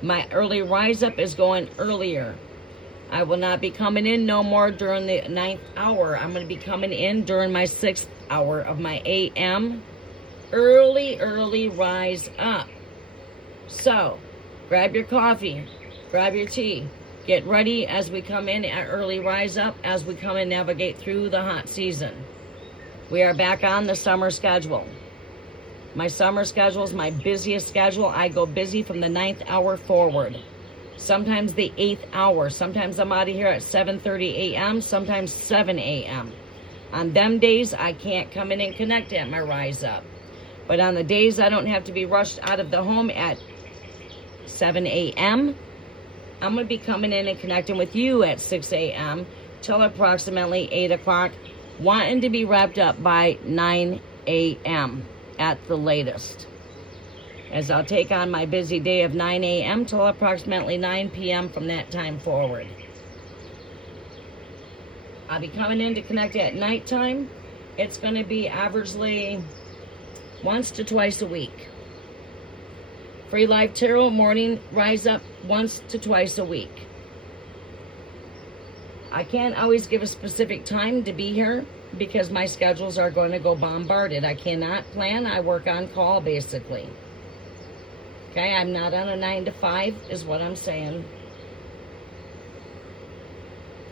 My early rise up is going earlier. I will not be coming in no more during the 9th hour. I'm going to be coming in during my 6th hour of my AM. Early rise up. So, grab your coffee, grab your tea, get ready as we come in at early rise up, as we come and navigate through the hot season. We are back on the summer schedule. My summer schedule is my busiest schedule. I go busy from the 9th hour forward. Sometimes the 8th hour. Sometimes I'm out of here at 7:30 a.m., sometimes 7 a.m. On them days, I can't come in and connect at my rise up. But on the days I don't have to be rushed out of the home at 7 a.m., I'm going to be coming in and connecting with you at 6 a.m. till approximately 8 o'clock, wanting to be wrapped up by 9 a.m. at the latest. As I'll take on my busy day of 9 a.m. till approximately 9 p.m. from that time forward. I'll be coming in to connect at nighttime. It's going to be averagely once to twice a week. Free live tarot morning rise up once to twice a week. I can't always give a specific time to be here because my schedules are going to go bombarded. I cannot plan. I work on call basically. Okay, I'm not on a 9 to 5 is what I'm saying.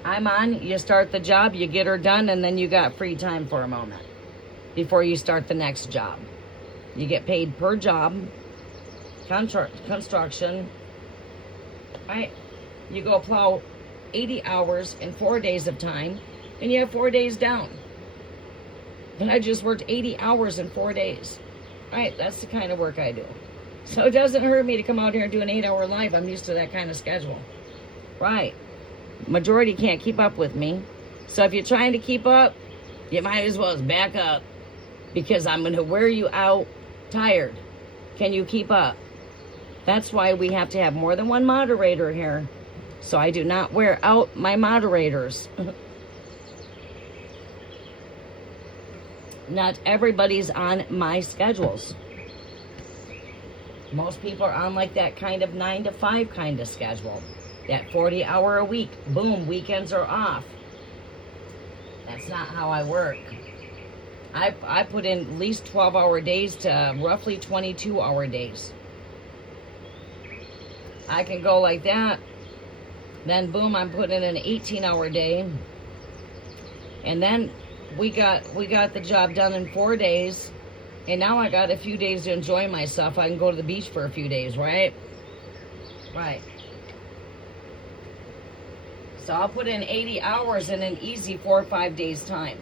I'm on, you start the job, you get her done, and then you got free time for a moment before you start the next job. You get paid per job, construction, right? You go plow 80 hours in 4 days of time, and you have 4 days down. And I just worked 80 hours in 4 days. Right, that's the kind of work I do. So it doesn't hurt me to come out here and do an 8-hour live. I'm used to that kind of schedule. Right. Majority can't keep up with me. So if you're trying to keep up, you might as well back up, because I'm going to wear you out tired. Can you keep up? That's why we have to have more than one moderator here, so I do not wear out my moderators. Not everybody's on my schedules. Most people are on like that kind of 9 to 5 kind of schedule. That 40-hour a week. Boom, weekends are off. That's not how I work. I put in at least 12-hour days to roughly 22-hour days. I can go like that. Then boom, I'm putting in an 18-hour day. And then we got the job done in 4 days. And now I got a few days to enjoy myself. I can go to the beach for a few days, right? Right. So I'll put in 80 hours in an easy 4 or 5 days time.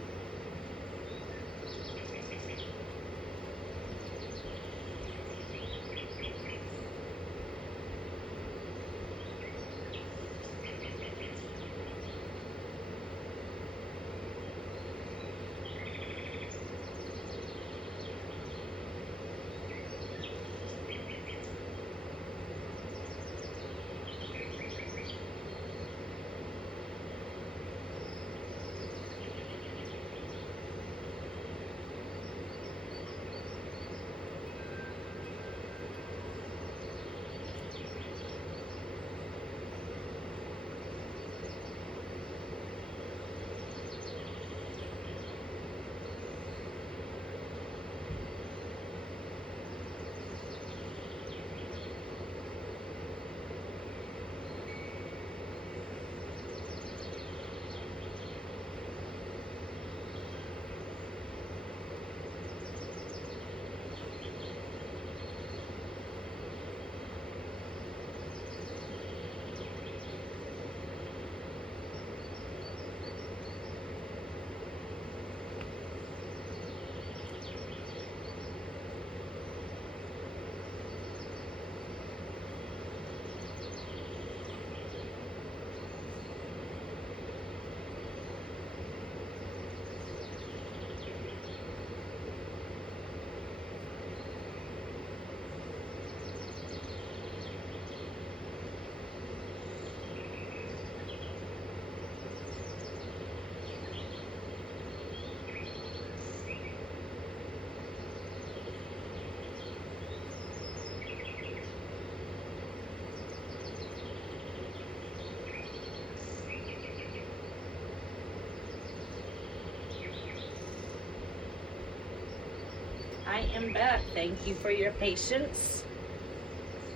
I am back. Thank you for your patience.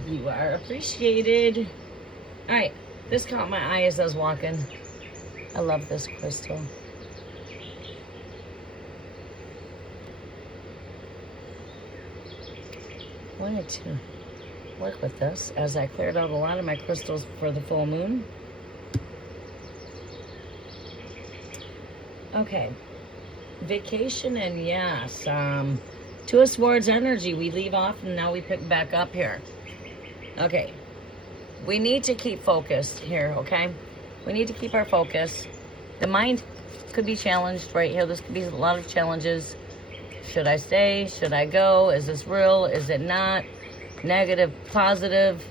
You are appreciated. All right, this caught my eye as I was walking. I love this crystal. Wanted to work with this as I cleared out a lot of my crystals for the full moon. Okay, vacation, and yes, Two of Swords energy. We leave off and now we pick back up here. Okay, we need to keep focused here, okay? We need to keep our focus. The mind could be challenged right here. This could be a lot of challenges. Should I stay? Should I go? Is this real? Is it not? Negative, positive.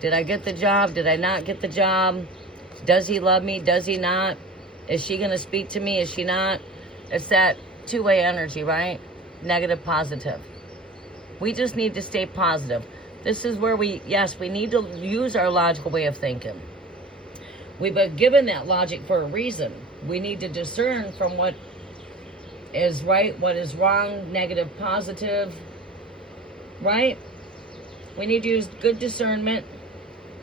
Did I get the job? Did I not get the job? Does he love me? Does he not? Is she going to speak to me? Is she not? It's that two-way energy, right? Negative, positive. We just need to stay positive. This is where we need to use our logical way of thinking. We've been given that logic for a reason. We need to discern from what is right, what is wrong, negative, positive, right? We need to use good discernment,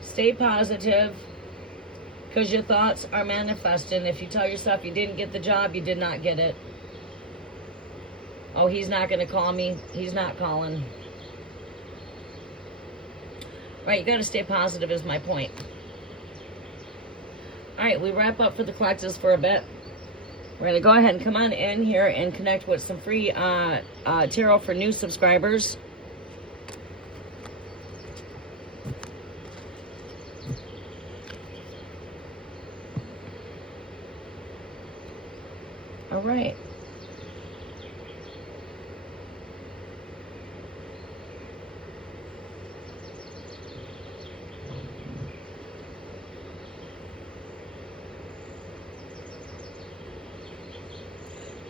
stay positive, Because your thoughts are manifesting. If you tell yourself you didn't get the job, you did not get it. Oh, he's not going to call me. He's not calling. Right, you got to stay positive is my point. All right, we wrap up for the collectives for a bit. We're going to go ahead and come on in here and connect with some free tarot for new subscribers. All right.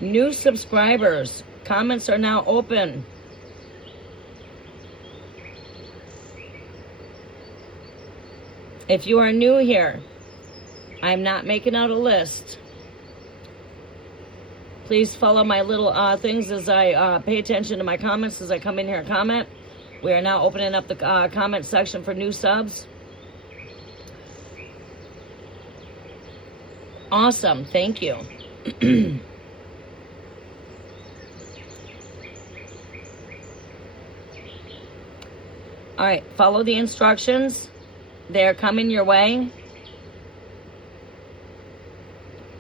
New subscribers, comments are now open. If you are new here, I'm not making out a list. Please follow my little things as I pay attention to my comments as I come in here and comment. We are now opening up the comment section for new subs. Awesome, thank you. All right, follow the instructions. They're coming your way.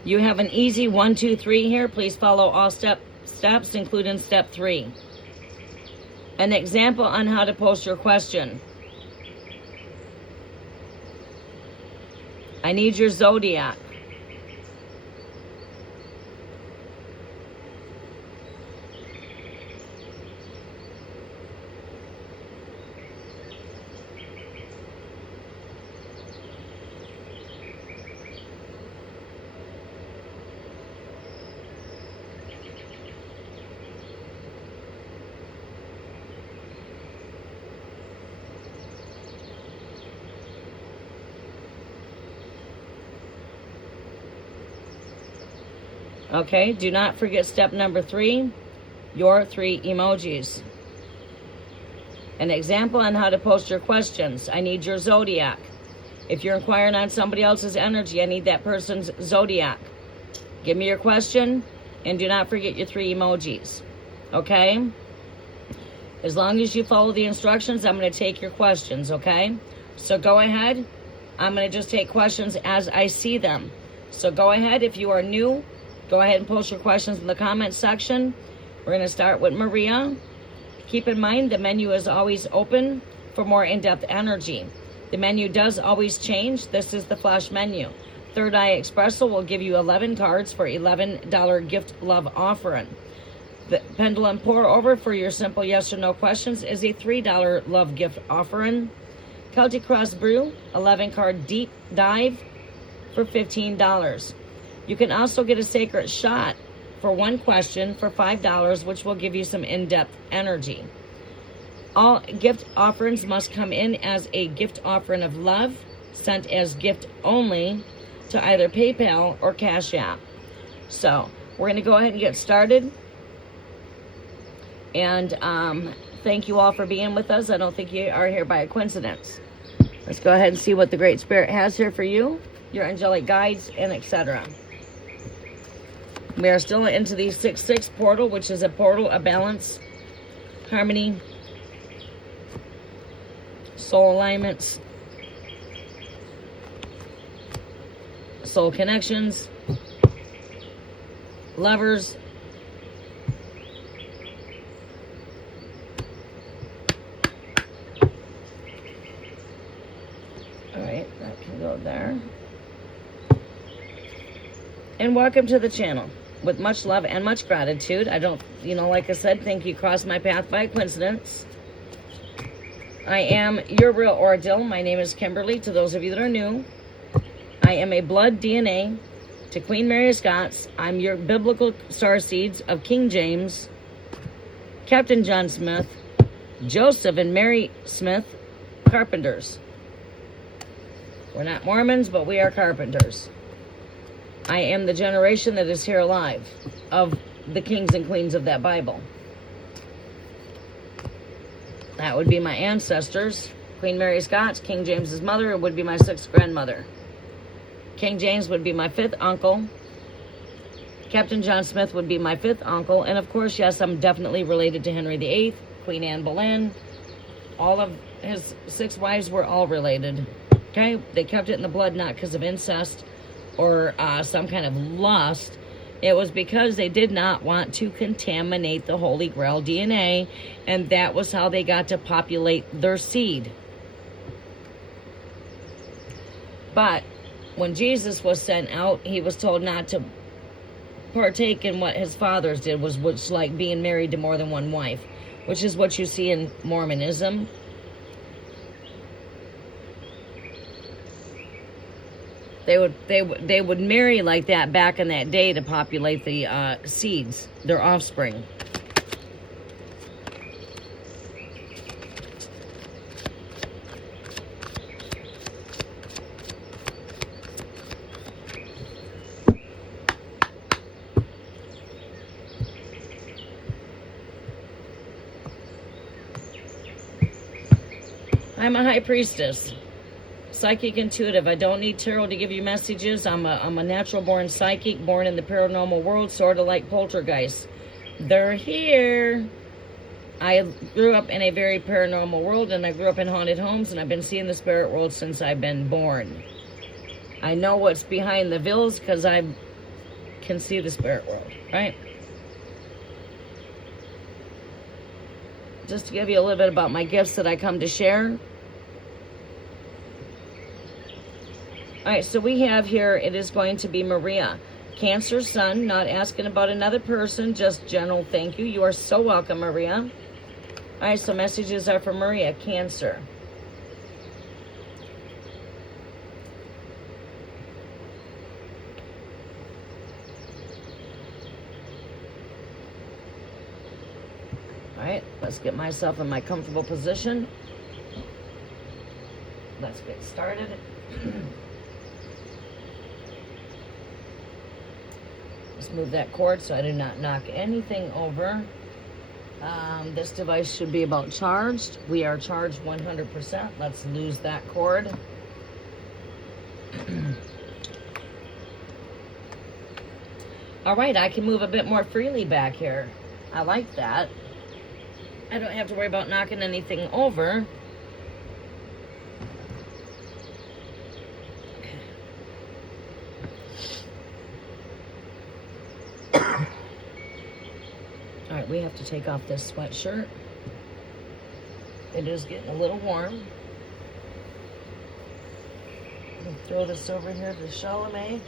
You have an easy 1, 2, 3 here. Please follow all steps, including step 3. An example on how to post your question. I need your zodiac. Okay, do not forget step number 3, your 3 emojis. An example on how to post your questions. I need your zodiac. If you're inquiring on somebody else's energy, I need that person's zodiac. Give me your question, and do not forget your 3 emojis. Okay? As long as you follow the instructions, I'm going to take your questions, okay? So go ahead. I'm going to just take questions as I see them. So go ahead. If you are new, go ahead and post your questions in the comment section. We're going to start with Maria. Keep in mind the menu is always open for more in-depth energy. The menu does always change. This is the flash menu. Third Eye Espresso will give you 11 cards for $11 gift love offering. The Pendulum Pour Over for your simple yes or no questions is a $3 love gift offering. Celtic Cross Brew, 11 card deep dive for $15. You can also get a sacred shot for 1 question for $5, which will give you some in-depth energy. All gift offerings must come in as a gift offering of love, sent as gift only to either PayPal or Cash App. So we're going to go ahead and get started. And thank you all for being with us. I don't think you are here by a coincidence. Let's go ahead and see what the Great Spirit has here for you, your angelic guides, and etc. We are still into the 6-6 portal, which is a portal of balance, harmony, soul alignments, soul connections, lovers, all right, that can go there. And welcome to the channel. With much love and much gratitude. I don't, like I said, think you crossed my path by coincidence. I am your real Ordeal. My name is Kimberly. To those of you that are new, I am a blood DNA to Queen Mary Scots. I'm your biblical starseeds of King James, Captain John Smith, Joseph and Mary Smith, carpenters. We're not Mormons, but we are carpenters. I am the generation that is here alive of the kings and queens of that Bible. That would be my ancestors. Queen Mary Scots, King James's mother, would be my 6th grandmother. King James would be my 5th uncle. Captain John Smith would be my 5th uncle. And of course, yes, I'm definitely related to Henry VIII, Queen Anne Boleyn. All of his 6 wives were all related. Okay? They kept it in the blood not because of incest or some kind of lust. It was because they did not want to contaminate the Holy Grail DNA, and that was how they got to populate their seed. But when Jesus was sent out, he was told not to partake in what his fathers did, which like being married to more than one wife, which is what you see in Mormonism. They would marry like that back in that day to populate the seeds, their offspring. I'm a high priestess. Psychic intuitive. I don't need tarot to give you messages. I'm a natural born psychic, born in the paranormal world, sort of like poltergeists. They're here. I grew up in a very paranormal world, and I grew up in haunted homes, and I've been seeing the spirit world since I've been born. I know what's behind the veils because I can see the spirit world, right? Just to give you a little bit about my gifts that I come to share. All right, so we have here, it is going to be Maria. Cancer Sun, not asking about another person, just general thank you. You are so welcome, Maria. All right, so messages are for Maria, Cancer. All right, let's get myself in my comfortable position. Let's get started. Let's move that cord so I do not knock anything over. This device should be about charged. We are charged 100%. Let's lose that cord. All right, I can move a bit more freely back here. I like that. I don't have to worry about knocking anything over. All right, we have to take off this sweatshirt. It is getting a little warm. I'm gonna throw this over here to Charlemagne.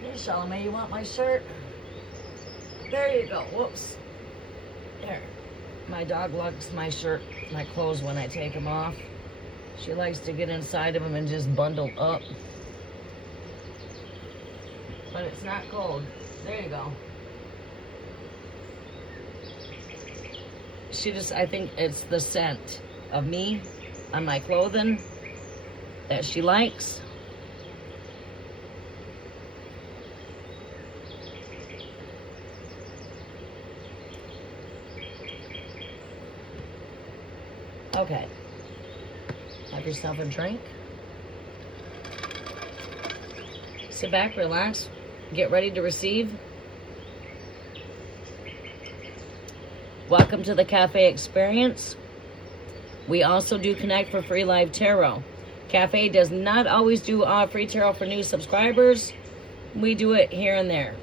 Hey, Charlemagne, you want my shirt? There you go. Whoops. There. My dog likes my shirt, my clothes when I take them off. She likes to get inside of them and just bundle up. But it's not cold. There you go. I think it's the scent of me on my clothing that she likes. Okay. Have yourself a drink. Sit back, relax, get ready to receive. Welcome to the Cafe Experience. We also do connect for free live tarot. Cafe does not always do free tarot for new subscribers. We do it here and there.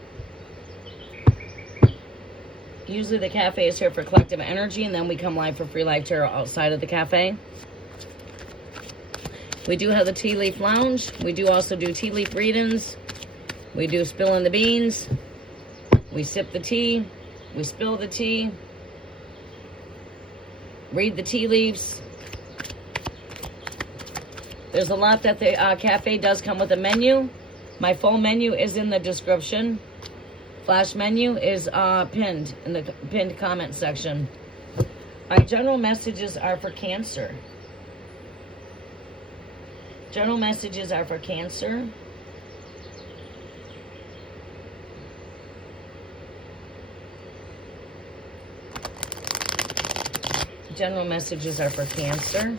Usually the cafe is here for collective energy, and then we come live for free live tarot outside of the cafe. We do have the Tea Leaf Lounge. We do also do tea leaf readings. We do spilling the beans. We sip the tea. We spill the tea. Read the tea leaves. There's a lot that the cafe does come with a menu. My full menu is in the description. Flash menu is pinned in the pinned comment section. Our general messages are for Cancer. General messages are for Cancer. General messages are for Cancer.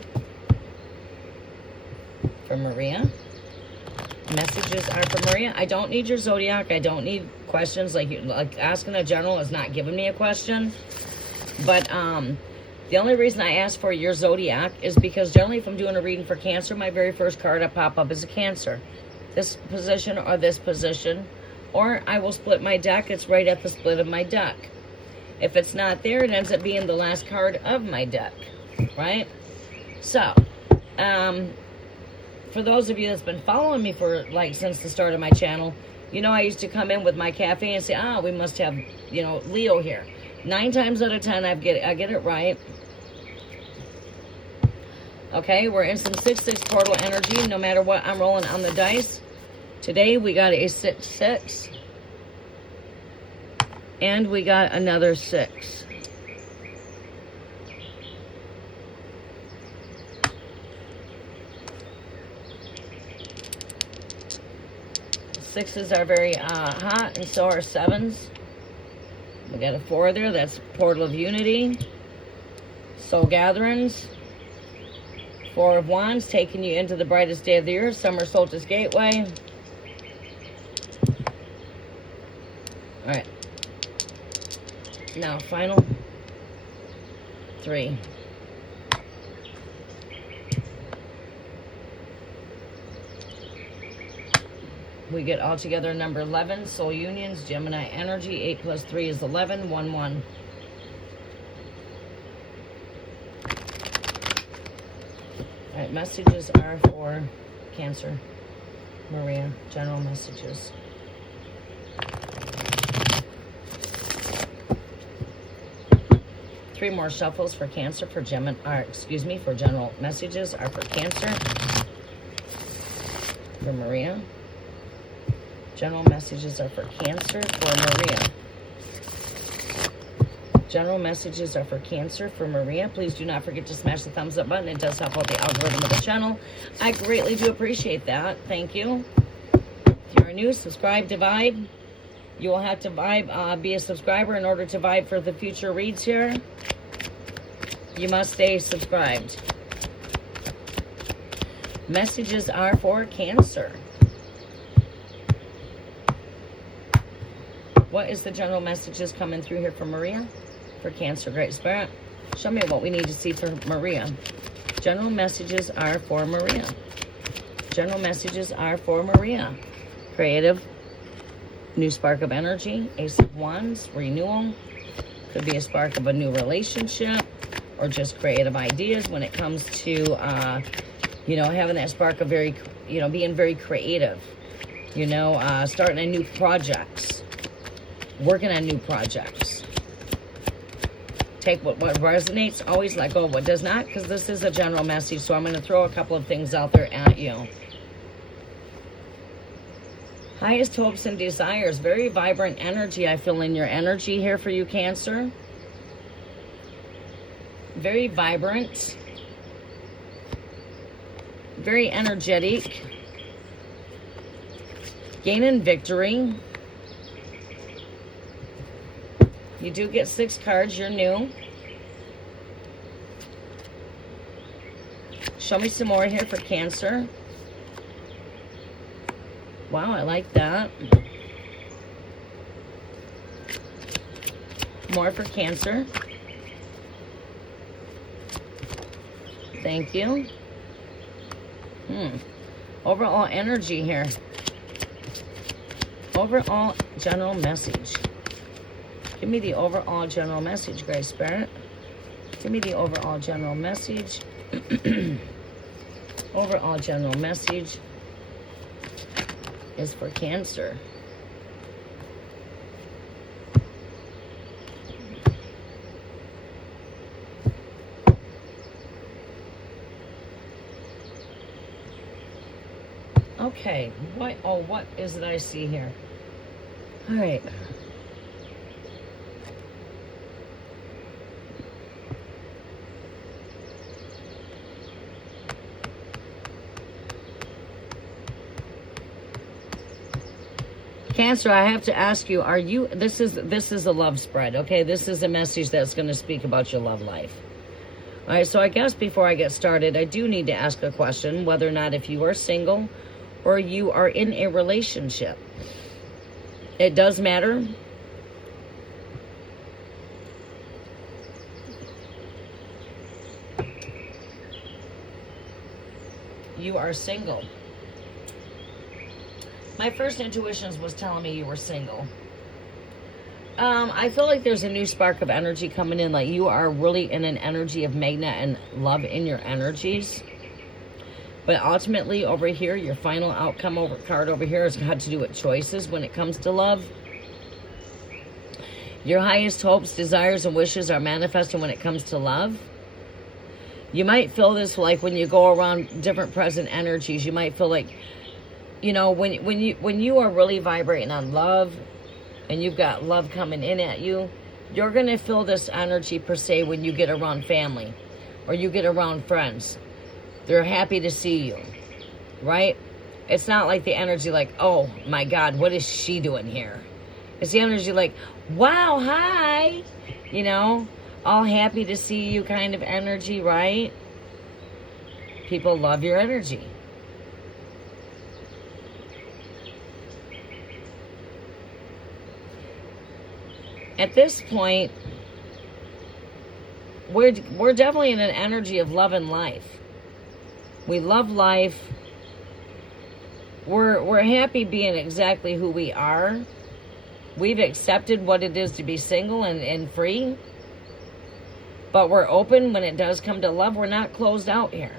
for Maria. Messages are for Maria. I don't need your zodiac. I don't need questions. Like asking a general is not giving me a question. But the only reason I ask for your zodiac is because generally if I'm doing a reading for Cancer, my very first card I pop up is a Cancer. This position or this position. Or I will split my deck. It's right at the split of my deck. If it's not there, it ends up being the last card of my deck. Right? So, for those of you that's been following me for since the start of my channel, you know I used to come in with my cafe and say, we must have, Leo here. 9 times out of 10, I get it right. Okay, we're in some 6-6 portal energy, no matter what I'm rolling on the dice. Today, we got a 6-6. And we got another 6. Sixes are very hot, and so are 7s. We got a 4 there. That's Portal of Unity. Soul Gatherings. 4 of Wands, taking you into the brightest day of the year. Summer Solstice Gateway. Alright. Now, final 3. We get all together number 11, Soul Unions, Gemini Energy. 8 plus 3 is 11, 1, 1. All right, messages are for Cancer. Maria, general messages. Three more shuffles for Cancer, for for general messages are for Cancer. For Maria. General messages are for Cancer, for Maria. General messages are for Cancer, for Maria. Please do not forget to smash the thumbs up button. It does help out the algorithm of the channel. I greatly do appreciate that. Thank you. If you're new, subscribe to Vibe. You will have to be a subscriber in order to vibe for the future reads here. You must stay subscribed. Messages are for Cancer. What is the general messages coming through here for Maria? For Cancer, Great Spirit. Show me what we need to see for Maria. General messages are for Maria. General messages are for Maria. Creative. New spark of energy. Ace of Wands. Renewal. Could be a spark of a new relationship. Or just creative ideas when it comes to, having that spark of being very creative. Starting a new projects. Working on new projects. Take what resonates, always let go of what does not, because this is a general message, so I'm going to throw a couple of things out there at you. Highest hopes and desires. Very vibrant energy. I feel in your energy here for you, Cancer. Very vibrant. Very energetic. Gaining victory. You do get 6 cards. You're new. Show me some more here for Cancer. Wow, I like that. More for Cancer. Thank you. Overall energy here. Overall general message. Give me the overall general message, Great Spirit. Give me the overall general message. Overall general message is for Cancer. Okay, what is it I see here? All right. Cancer, I have to ask you, this is a love spread, okay? This is a message that's going to speak about your love life. All right, so I guess before I get started, I do need to ask a question, whether or not if you are single or you are in a relationship. It does matter. You are single. My first intuitions was telling me you were single. I feel like there's a new spark of energy coming in. Like you are really in an energy of magnet and love in your energies. But ultimately over here, your final outcome card over here has got to do with choices when it comes to love. Your highest hopes, desires, and wishes are manifesting when it comes to love. You might feel this like when you go around different present energies, you might feel like, you know, when you are really vibrating on love, and you've got love coming in at you, you're going to feel this energy per se when you get around family or you get around friends. They're happy to see you, right? It's not like the energy like, oh my God, what is she doing here? It's the energy like, wow, hi, you know, all happy to see you kind of energy, right? People love your energy. At this point, we're definitely in an energy of love and life. We love life. We're happy being exactly who we are. We've accepted what it is to be single and free. But we're open when it does come to love. We're not closed out here.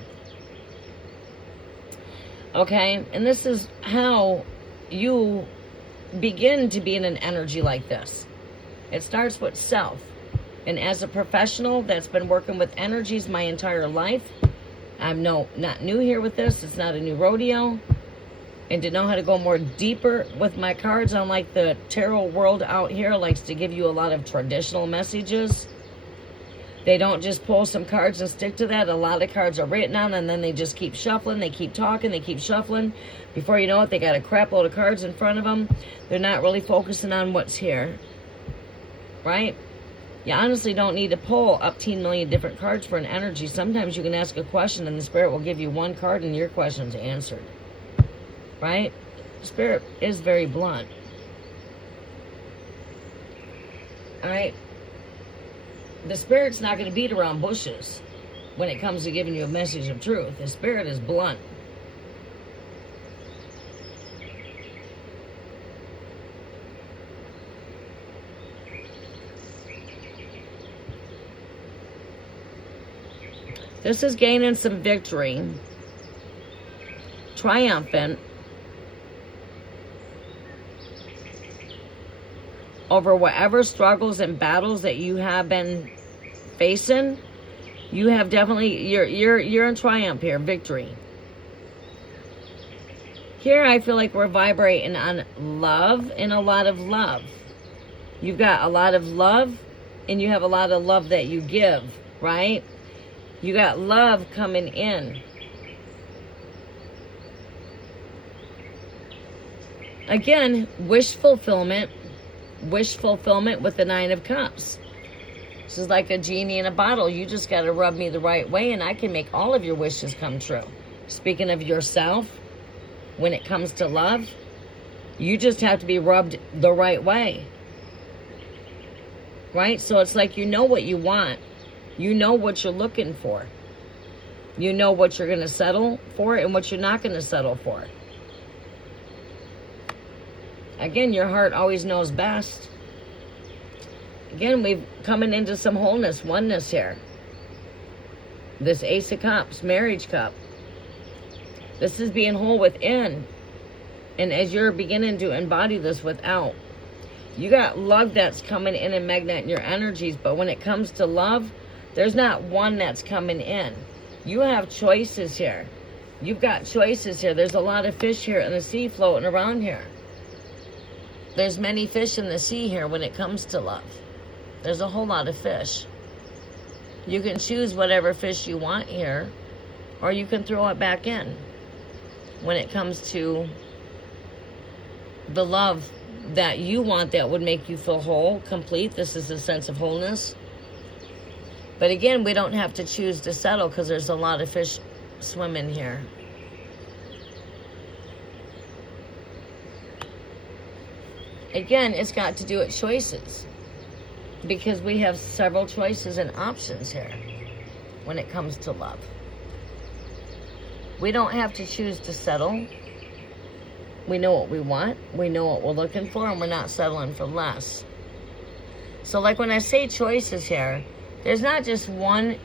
Okay? And this is how you begin to be in an energy like this. It starts with self. And as a professional that's been working with energies my entire life, I'm not new here with this. It's not a new rodeo. And to know how to go more deeper with my cards, unlike the tarot world out here likes to give you a lot of traditional messages. They don't just pull some cards and stick to that. A lot of cards are written on and then they just keep shuffling. They keep talking. They keep shuffling. Before you know it, they got a crap load of cards in front of them. They're not really focusing on what's here. Right? You honestly don't need to pull up 10 million different cards for an energy. Sometimes you can ask a question and the spirit will give you one card and your question's answered. Right? Spirit is very blunt. Alright? The spirit's not going to beat around bushes when it comes to giving you a message of truth. The spirit is blunt. This is gaining some victory, triumphant over whatever struggles and battles that you have been facing. You have definitely, you're in triumph here, victory. Here I feel like we're vibrating on love and a lot of love. You've got a lot of love and you have a lot of love that you give, right? You got love coming in. Again, wish fulfillment with the 9 of Cups. This is like a genie in a bottle. You just got to rub me the right way and I can make all of your wishes come true. Speaking of yourself, when it comes to love, you just have to be rubbed the right way. Right? So it's like you know what you want. You know what you're looking for. You know what you're going to settle for and what you're not going to settle for. Again, your heart always knows best. Again, we're coming into some wholeness, oneness here. This Ace of Cups, marriage cup. This is being whole within. And as you're beginning to embody this without, you got love that's coming in and magneting your energies. But when it comes to love, there's not one that's coming in. You have choices here. You've got choices here. There's a lot of fish here in the sea floating around here. There's many fish in the sea here when it comes to love. There's a whole lot of fish. You can choose whatever fish you want here, or you can throw it back in. When it comes to the love that you want that would make you feel whole, complete, this is a sense of wholeness. But again, we don't have to choose to settle because there's a lot of fish swimming here. Again, it's got to do with choices, because we have several choices and options here when it comes to love. We don't have to choose to settle. We know what we want, we know what we're looking for, and we're not settling for less. So like when I say choices here, there's not just one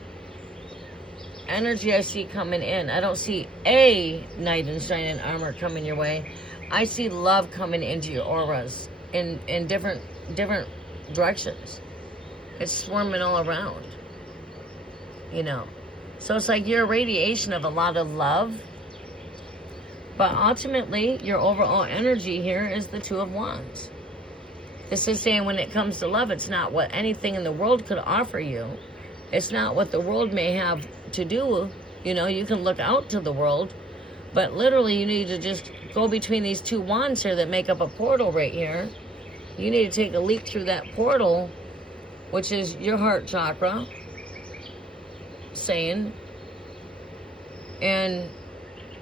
energy I see coming in. I don't see a knight in shining armor coming your way. I see love coming into your auras in different directions. It's swarming all around, you know. So it's like you're a radiation of a lot of love. But ultimately, your overall energy here is the Two of Wands. This is saying when it comes to love, it's not what anything in the world could offer you. It's not what the world may have to do. You know, you can look out to the world, but literally you need to just go between these two wands here that make up a portal right here. You need to take a leap through that portal, which is your heart chakra, saying, and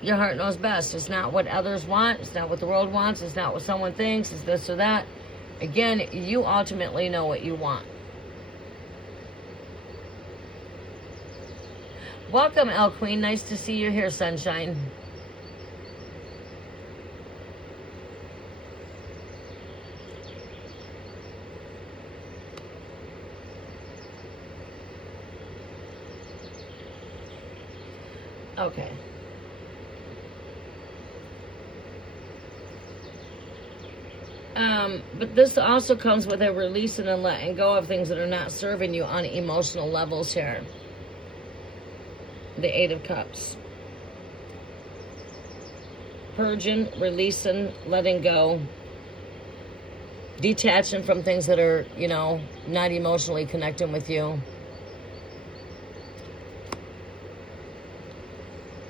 your heart knows best. It's not what others want. It's not what the world wants. It's not what someone thinks. It's this or that. Again, you ultimately know what you want. Welcome, El Queen. Nice to see you here, sunshine. Okay. But this also comes with a releasing and letting go of things that are not serving you on emotional levels here. The Eight of Cups. Purging, releasing, letting go. Detaching from things that are, you know, not emotionally connecting with you.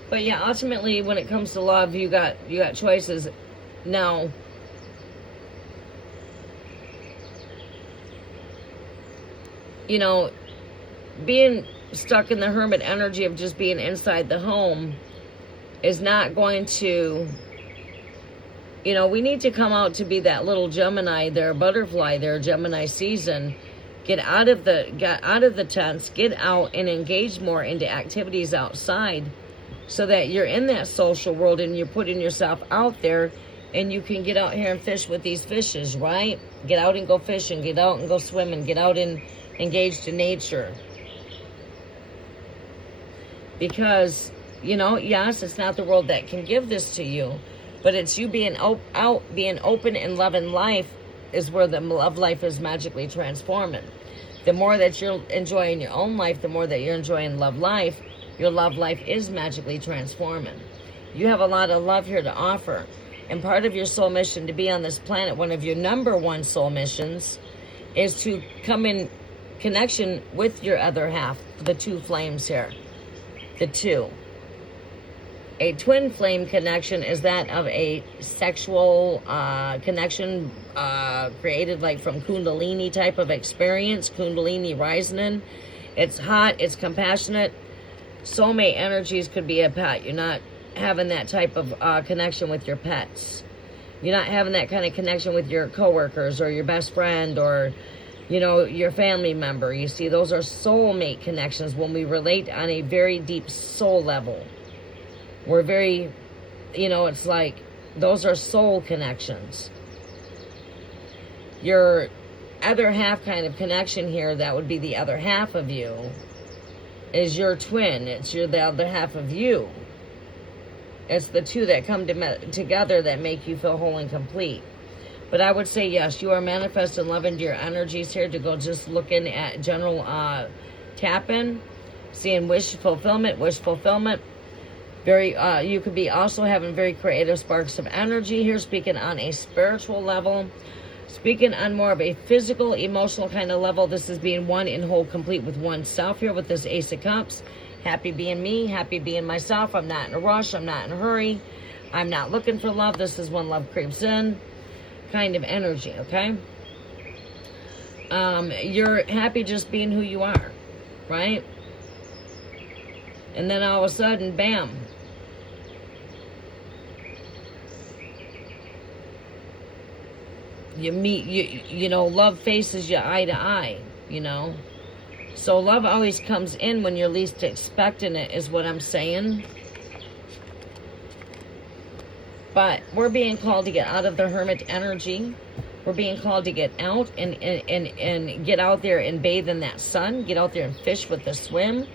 But yeah, ultimately, when it comes to love, you got choices. Now, you know, being stuck in the hermit energy of just being inside the home is not going to, you know, we need to come out to be that little Gemini, their butterfly, their Gemini season. Get out of the tents, get out and engage more into activities outside so that you're in that social world and you're putting yourself out there and you can get out here and fish with these fishes, right? Get out and go fishing, get out and go swimming, get out and engage to nature. Because, you know, yes, it's not the world that can give this to you, but it's you being out, being open and loving life is where the love life is magically transforming. The more that you're enjoying your own life, the more that you're enjoying love life, your love life is magically transforming. You have a lot of love here to offer. And part of your soul mission to be on this planet, one of your number one soul missions, is to come in connection with your other half, the two flames here. The two. A twin flame connection is that of a sexual connection created like from Kundalini type of experience, Kundalini rising. It's hot, it's compassionate. Soulmate energies could be a pet. You're not having that type of connection with your pets. You're not having that kind of connection with your coworkers or your best friend or, you know, your family member. You see, those are soulmate connections when we relate on a very deep soul level. We're very, you know, it's like those are soul connections. Your other half kind of connection here, that would be the other half of you, is your twin. It's the other half of you. It's the two that come together that make you feel whole and complete. But I would say, yes, you are manifesting love into your energies here to go just looking at general tap-in, seeing wish fulfillment. Very, you could be also having very creative sparks of energy here, speaking on a spiritual level, speaking on more of a physical, emotional kind of level. This is being one and whole, complete with oneself here with this Ace of Cups. Happy being me, happy being myself. I'm not in a rush. I'm not in a hurry. I'm not looking for love. This is when love creeps in kind of energy, okay? You're happy just being who you are. right? And then all of a sudden, bam. You meet, you know, love faces you eye to eye, you know. So love always comes in when you're least expecting it, is what I'm saying. But we're being called to get out of the hermit energy. We're being called to get out and get out there and bathe in that sun. Get out there and fish with the swim.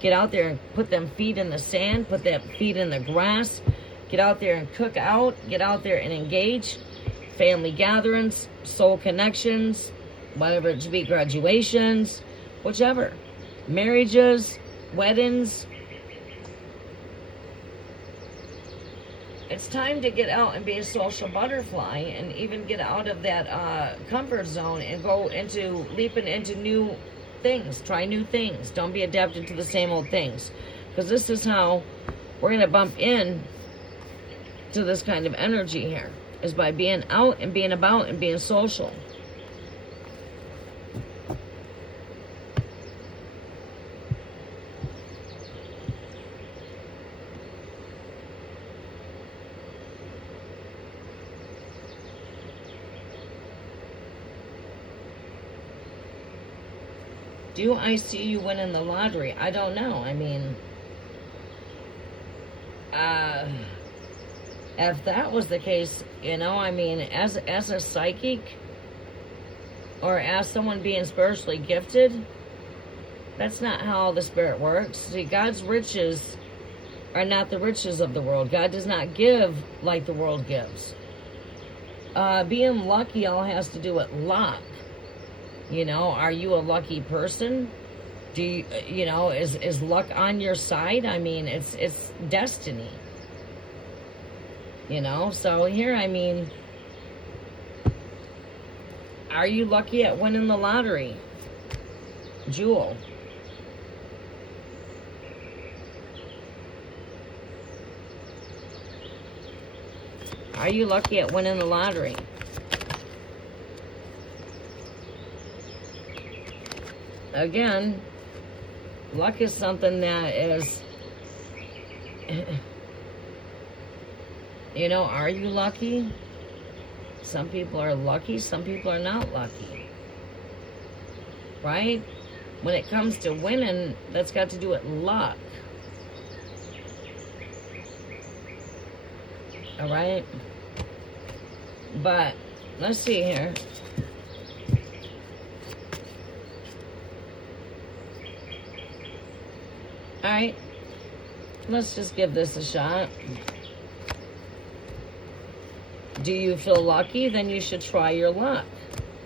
Get out there and put them feet in the sand. Put that feet in the grass. Get out there and cook out. Get out there and engage. Family gatherings, soul connections, whatever it should be, graduations, whichever. Marriages, weddings. It's time to get out and be a social butterfly and even get out of that comfort zone and go into, leaping into new things. Try new things. Don't be adapted to the same old things. Because this is how we're going to bump in to this kind of energy here, is by being out and being about and being social. Do I see you winning the lottery? I don't know. I mean, if that was the case, you know, I mean, as a psychic or as someone being spiritually gifted, that's not how the spirit works. See, God's riches are not the riches of the world. God does not give like the world gives. Being lucky all has to do with luck. You know, are you a lucky person? Do you, you know, is luck on your side? I mean, it's destiny. You know, so here, I mean, are you lucky at winning the lottery? Jewel. Are you lucky at winning the lottery? Again, luck is something that is, you know, are you lucky? Some people are lucky, some people are not lucky. Right? When it comes to winning, that's got to do with luck. All right? But let's see here. All right, let's just give this a shot. Do you feel lucky? Then you should try your luck.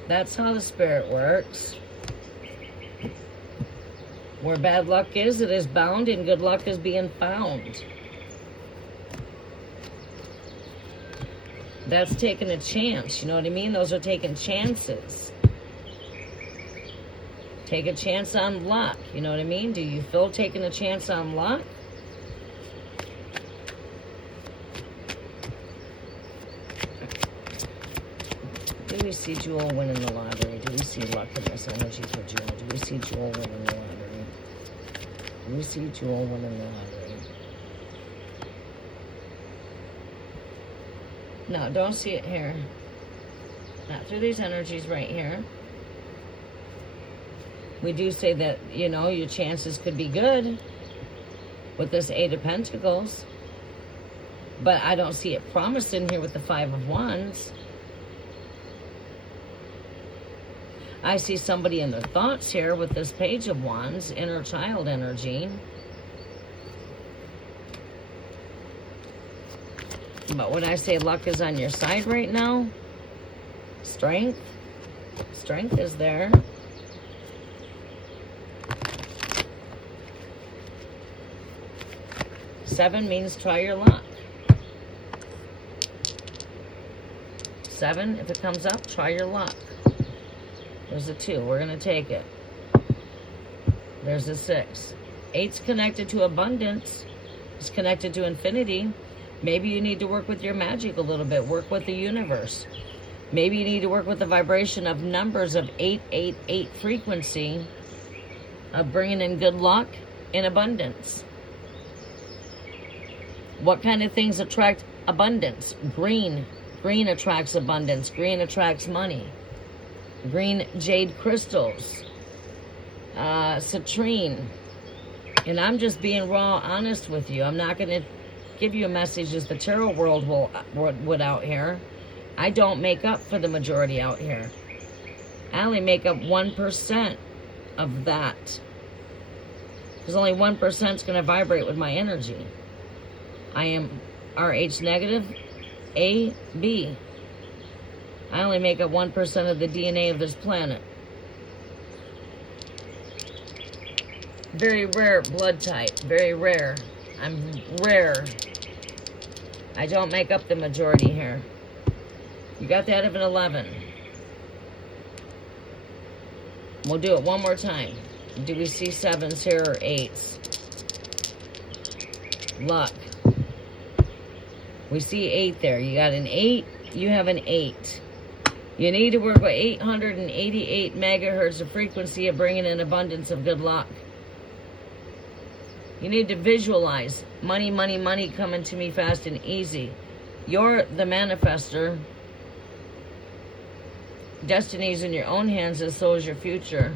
That's how the spirit works. Where bad luck is, it is bound, and good luck is being found. That's taking a chance, you know what I mean? Those are taking chances. Take a chance on luck. You know what I mean? Do you feel taking a chance on luck? Do we see Jewel winning the lottery? Do we see luck in this energy for Jewel? Do we see Jewel winning the lottery? Do we see Jewel winning the lottery? No, don't see it here. Not through these energies right here. We do say that, you know, your chances could be good with this Eight of Pentacles. But I don't see it promised in here with the Five of Wands. I see somebody in their thoughts here with this Page of Wands, inner child energy. But when I say luck is on your side right now, strength is there. Seven means try your luck. 7, if it comes up, try your luck. There's a 2. We're going to take it. There's a 6. 8's connected to abundance. It's connected to infinity. Maybe you need to work with your magic a little bit. Work with the universe. Maybe you need to work with the vibration of numbers of 888 frequency of bringing in good luck and abundance. What kind of things attract abundance? Green. Green attracts abundance. Green attracts money. Green jade crystals. Citrine. And I'm just being raw honest with you. I'm not going to give you a message as the tarot world would out here. I don't make up for the majority out here. I only make up 1% of that. Because only 1% is going to vibrate with my energy. I am RH negative, A, B. I only make up 1% of the DNA of this planet. Very rare blood type, very rare. I'm rare. I don't make up the majority here. You got that of an 11. We'll do it one more time. Do we see 7s here or 8s? Luck. We see 8 there. You got an 8, you have an 8. You need to work with 888 megahertz of frequency of bringing in abundance of good luck. You need to visualize money, money, money coming to me fast and easy. You're the manifester. Destiny's in your own hands, and so is your future.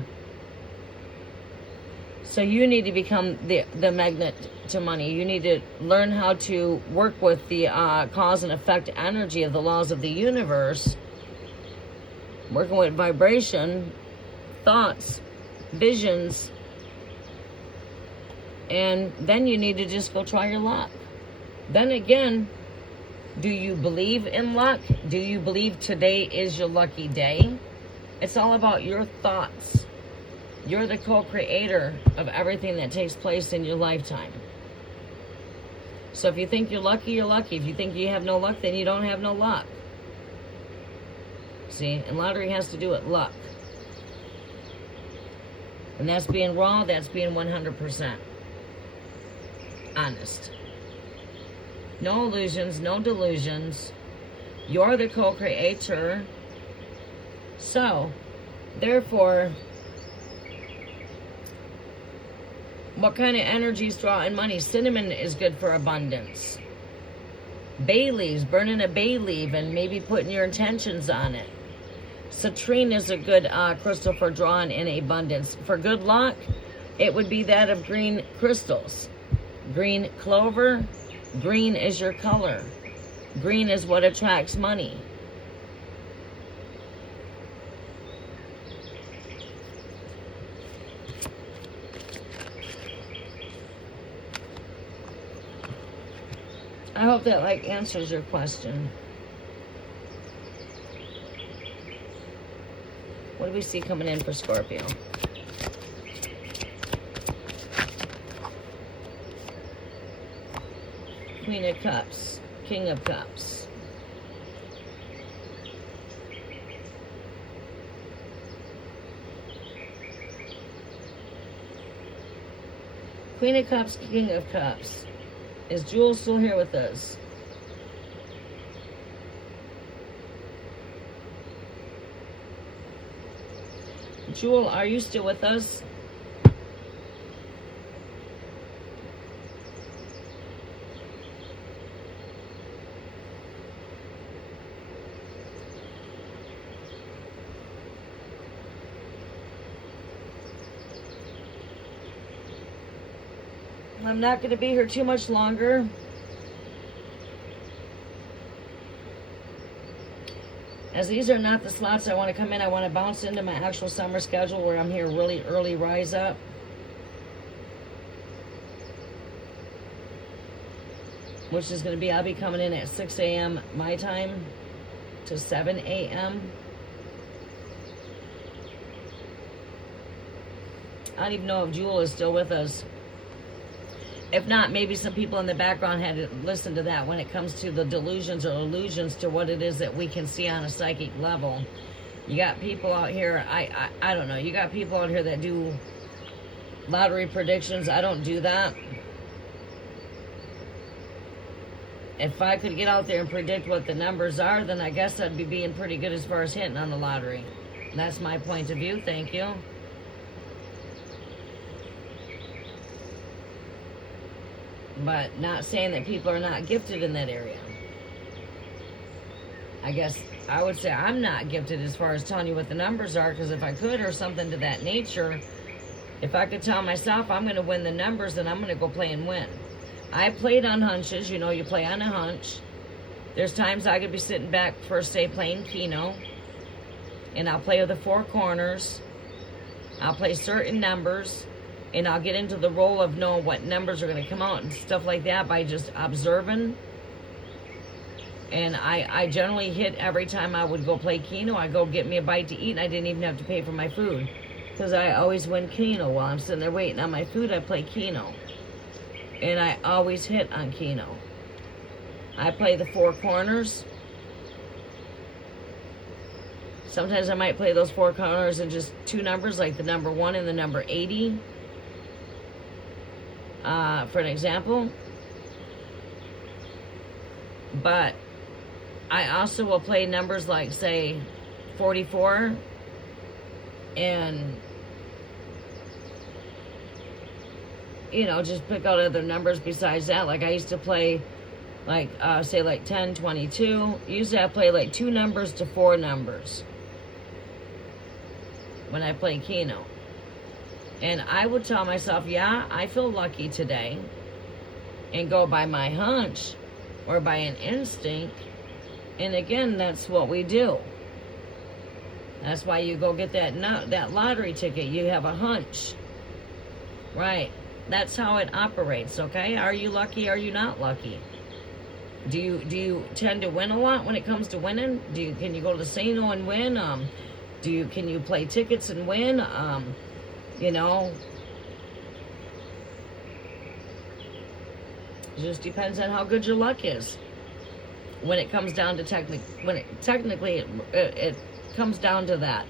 So you need to become the magnet to money. You need to learn how to work with the cause and effect energy of the laws of the universe. Working with vibration, thoughts, visions. And then you need to just go try your luck. Then again, do you believe in luck? Do you believe today is your lucky day? It's all about your thoughts. You're the co-creator of everything that takes place in your lifetime. So if you think you're lucky, you're lucky. If you think you have no luck, then you don't have no luck. See, and lottery has to do with luck. And that's being raw, that's being 100% honest. No illusions, no delusions. You're the co-creator. So, therefore, what kind of energies draw in money? Cinnamon is good for abundance. Bay leaves, burning a bay leaf and maybe putting your intentions on it. Citrine is a good crystal for drawing in abundance. For good luck, it would be that of green crystals. Green clover, green is your color. Green is what attracts money. I hope that answers your question. What do we see coming in for Scorpio? Queen of Cups, King of Cups. Queen of Cups, King of Cups. Is Jewel still here with us? Jewel, are you still with us? I'm not going to be here too much longer. As these are not the slots I want to come in, I want to bounce into my actual summer schedule where I'm here really early rise up. Which is going to be, I'll be coming in at 6 a.m. my time to 7 a.m. I don't even know if Jewel is still with us. If not, maybe some people in the background had to listen to that when it comes to the delusions or illusions to what it is that we can see on a psychic level. You got people out here, I don't know, you got people out here that do lottery predictions. I don't do that. If I could get out there and predict what the numbers are, then I guess I'd be being pretty good as far as hitting on the lottery. That's my point of view. Thank you. But not saying that people are not gifted in that area. I guess I would say I'm not gifted as far as telling you what the numbers are, because if I could, or something to that nature, if I could tell myself I'm going to win the numbers, then I'm going to go play and win. I played on hunches. You know, you play on a hunch. There's times I could be sitting back first day playing Keno, and I'll play with the four corners. I'll play certain numbers, and I'll get into the role of knowing what numbers are going to come out and stuff like that by just observing. And I generally hit every time I would go play Keno. I go get me a bite to eat, and I didn't even have to pay for my food, because I always win Keno. While I'm sitting there waiting on my food, I play Keno. And I always hit on Keno. I play the four corners. Sometimes I might play those four corners in just two numbers, like the number 1 and the number 80. For an example. But I also will play numbers like, say, 44 and, you know, just pick out other numbers besides that. Like I used to play, like, say, like 10, 22. Usually I play like 2 numbers to 4 numbers when I play Keno. And I would tell myself, yeah, I feel lucky today, and go by my hunch or by an instinct. And again, that's what we do. That's why you go get that lottery ticket. You have a hunch. Right. That's how it operates, okay? Are you lucky? Are you not lucky? Do you tend to win a lot when it comes to winning? Can you go to the casino and win? Can you play tickets and win? You know, it just depends on how good your luck is. When it comes down to technically it comes down to that.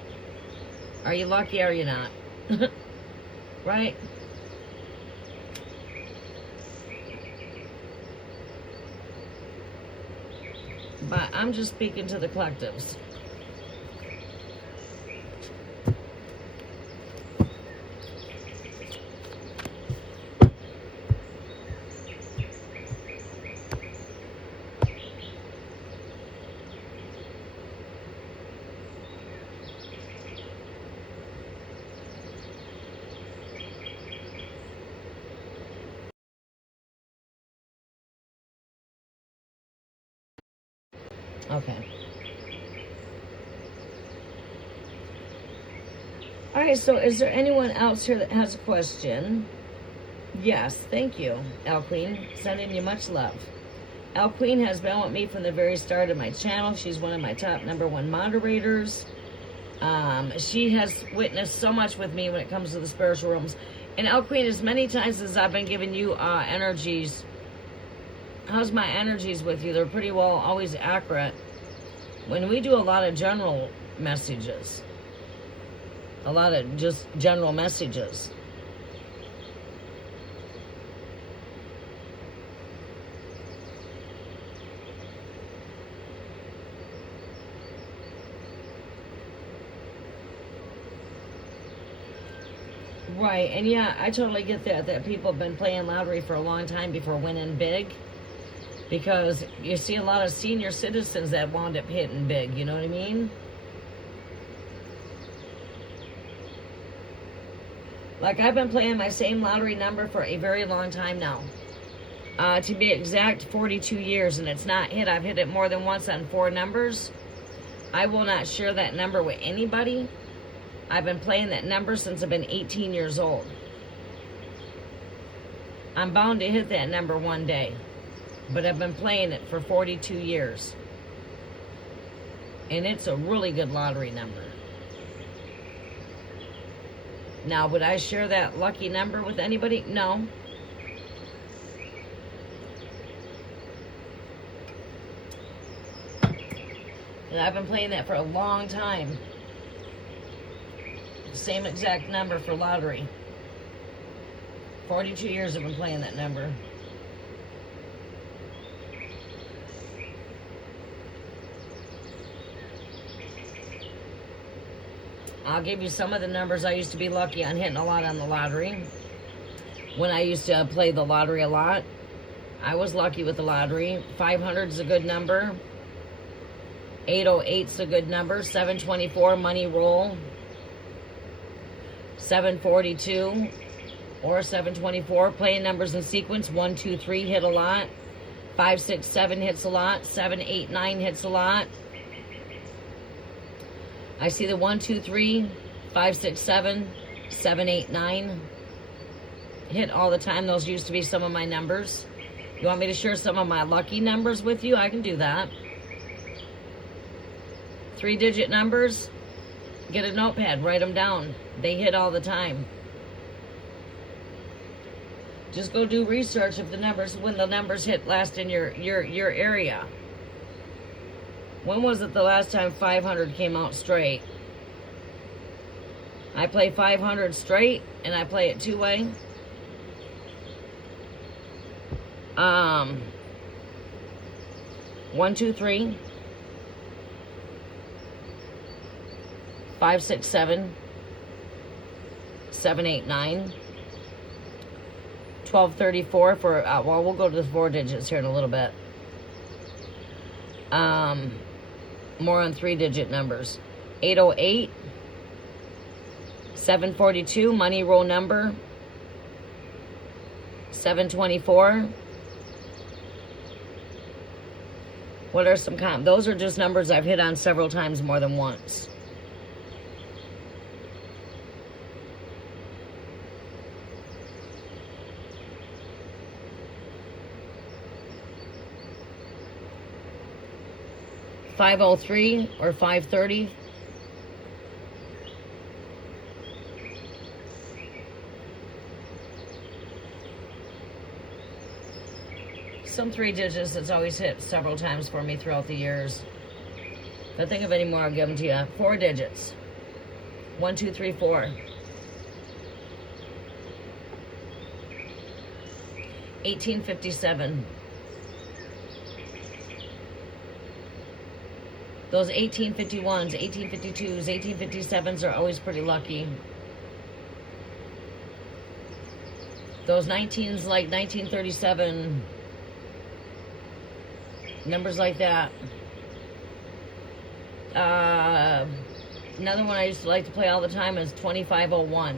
Are you lucky? Are you not? Right? But I'm just speaking to the collectives. Okay. All right, so is there anyone else here that has a question? Yes, thank you, Al Queen. Sending you much love. Al Queen has been with me from the very start of my channel. She's one of my top #1 moderators. She has witnessed so much with me when it comes to the spiritual realms. And Al Queen, as many times as I've been giving you energies, how's my energies with you? They're pretty well always accurate. When we do a lot of general messages, a lot of just general messages, right? And yeah, I totally get that people have been playing lottery for a long time before winning big, because you see a lot of senior citizens that wound up hitting big, you know what I mean? Like, I've been playing my same lottery number for a very long time now. To be exact, 42 years, and it's not hit. I've hit it more than once on 4 numbers. I will not share that number with anybody. I've been playing that number since I've been 18 years old. I'm bound to hit that number one day. But I've been playing it for 42 years. And it's a really good lottery number. Now, would I share that lucky number with anybody? No. And I've been playing that for a long time. Same exact number for lottery. 42 years I've been playing that number. I'll give you some of the numbers I used to be lucky on hitting a lot on the lottery. When I used to play the lottery a lot. I was lucky with the lottery. 500 is a good number. 808 is a good number. 724, money roll. 742 or 724. Playing numbers in sequence. 1, 2, 3 hit a lot. 5, 6, 7 hits a lot. 7, 8, 9 hits a lot. I see the 1, 2, 3, 5, 6, 7, 7, 8, 9 hit all the time. Those used to be some of my numbers. You want me to share some of my lucky numbers with you? I can do that. 3-digit numbers. Get a notepad, write them down. They hit all the time. Just go do research of the numbers when the numbers hit last in your area. When was it the last time 500 came out straight? I play 500 straight and I play it two-way. 1, 2, 3, 5, 6, 7, 7, 8, 9, 12, 34 for, well, we'll go to the 4 digits here in a little bit. More on 3-digit numbers. 808, 742, money roll number. 724. What are some those are just numbers I've hit on several times more than once. $503 or $530. Some 3 digits that's always hit several times for me throughout the years. If I think of any more, I'll give them to you. 4 digits. 1, 2, 3, 4. 1857. Those 1851s, 1852s, 1857s are always pretty lucky. Those 19s like 1937, numbers like that. Another one I used to like to play all the time is 2501.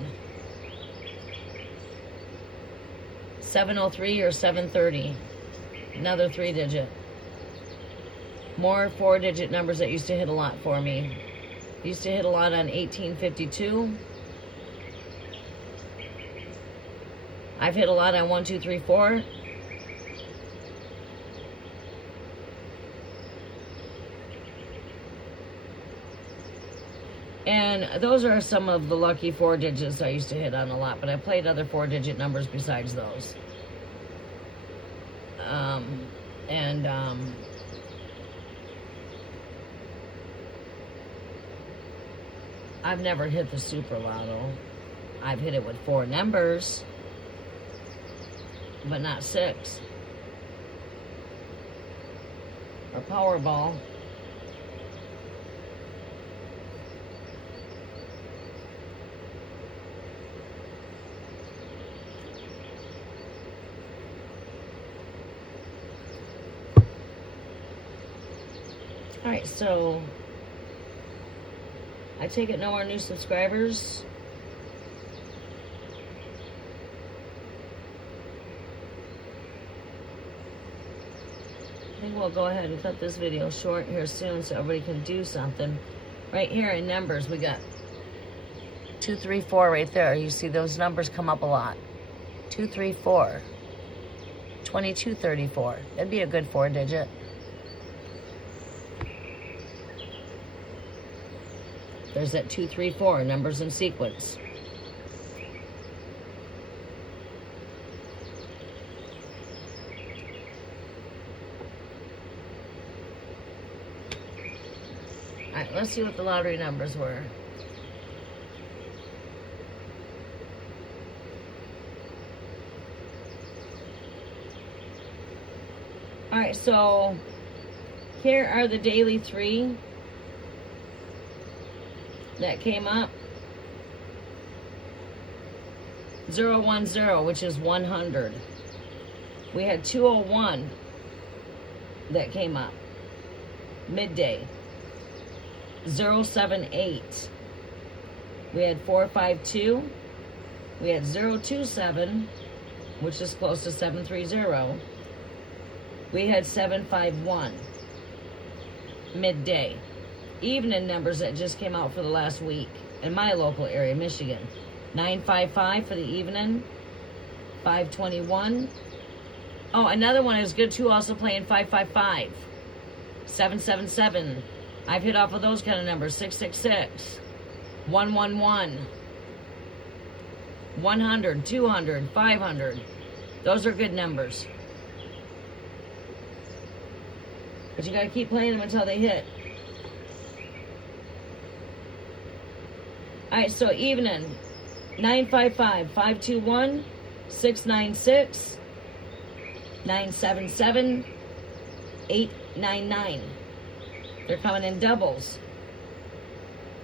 703 or 730. Another 3-digit. More 4-digit numbers that used to hit a lot for me. Used to hit a lot on 1852. I've hit a lot on 1, 2, 3, 4. And those are some of the lucky 4 digits I used to hit on a lot, but I played other 4-digit numbers besides those. I've never hit the Super Lotto. I've hit it with 4 numbers, but not 6. Or Powerball. All right, so I take it no more new subscribers. I think we'll go ahead and cut this video short here soon so everybody can do something. Right here in numbers, we got 2, 3, 4 right there. You see those numbers come up a lot. 2, 3, 4. 2234. That'd be a good 4-digit. There's that 2, 3, 4, numbers in sequence. All right, let's see what the lottery numbers were. All right, so here are the daily 3 that came up. 010, which is 100. We had 201 that came up. Midday. 078. We had 452. We had 027, which is close to 730. We had 751. Midday. Evening numbers that just came out for the last week in my local area, Michigan. 955 for the evening. 521. Oh, another one is good too, also playing 555. 777. I've hit off of those kind of numbers. 666. 111. 100, 200, 500. Those are good numbers. But you gotta keep playing them until they hit. Alright, so evening. 955, 521, 696, 977, 899. They're coming in doubles.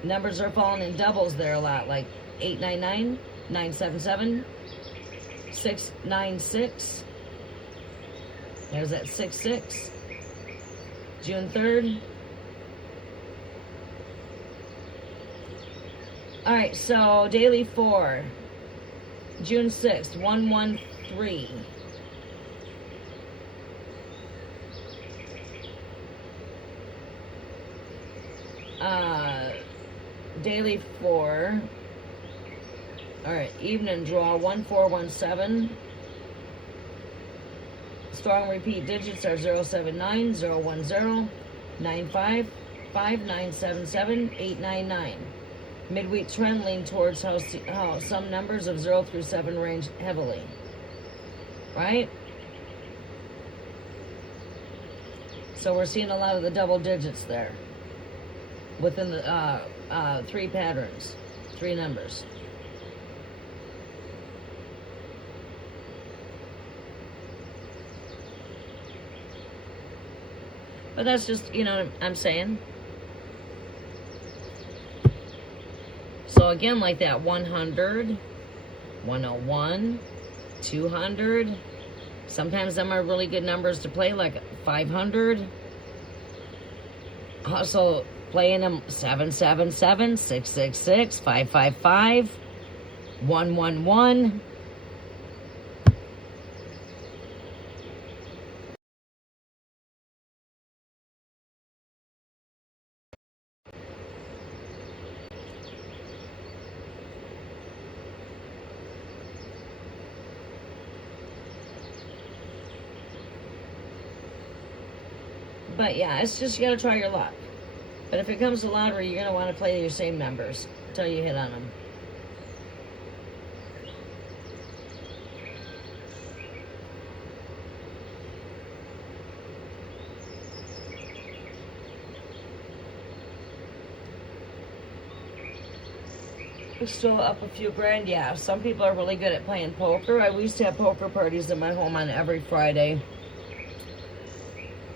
Numbers are falling in doubles there a lot, like 899, 977, 696. There's that 66. June 3rd. All right, so daily 4. June 6th, 113. Daily 4. All right, evening draw 1417. Strong repeat digits are 079, 010, 95, 5977, 899. Midweek trend lean towards how some numbers of 0 through 7 range heavily. Right? So we're seeing a lot of the double digits there within the 3 patterns, 3 numbers. But that's just, you know what I'm saying? So again, like that 100, 101, 200. Sometimes them are really good numbers to play, like 500. Also playing them 777, 666, 555, 111. But yeah, it's just you gotta try your luck. But if it comes to lottery, you're gonna want to play your same numbers until you hit on them. We're still up a few grand, yeah. Some people are really good at playing poker. We used to have poker parties in my home on every Friday.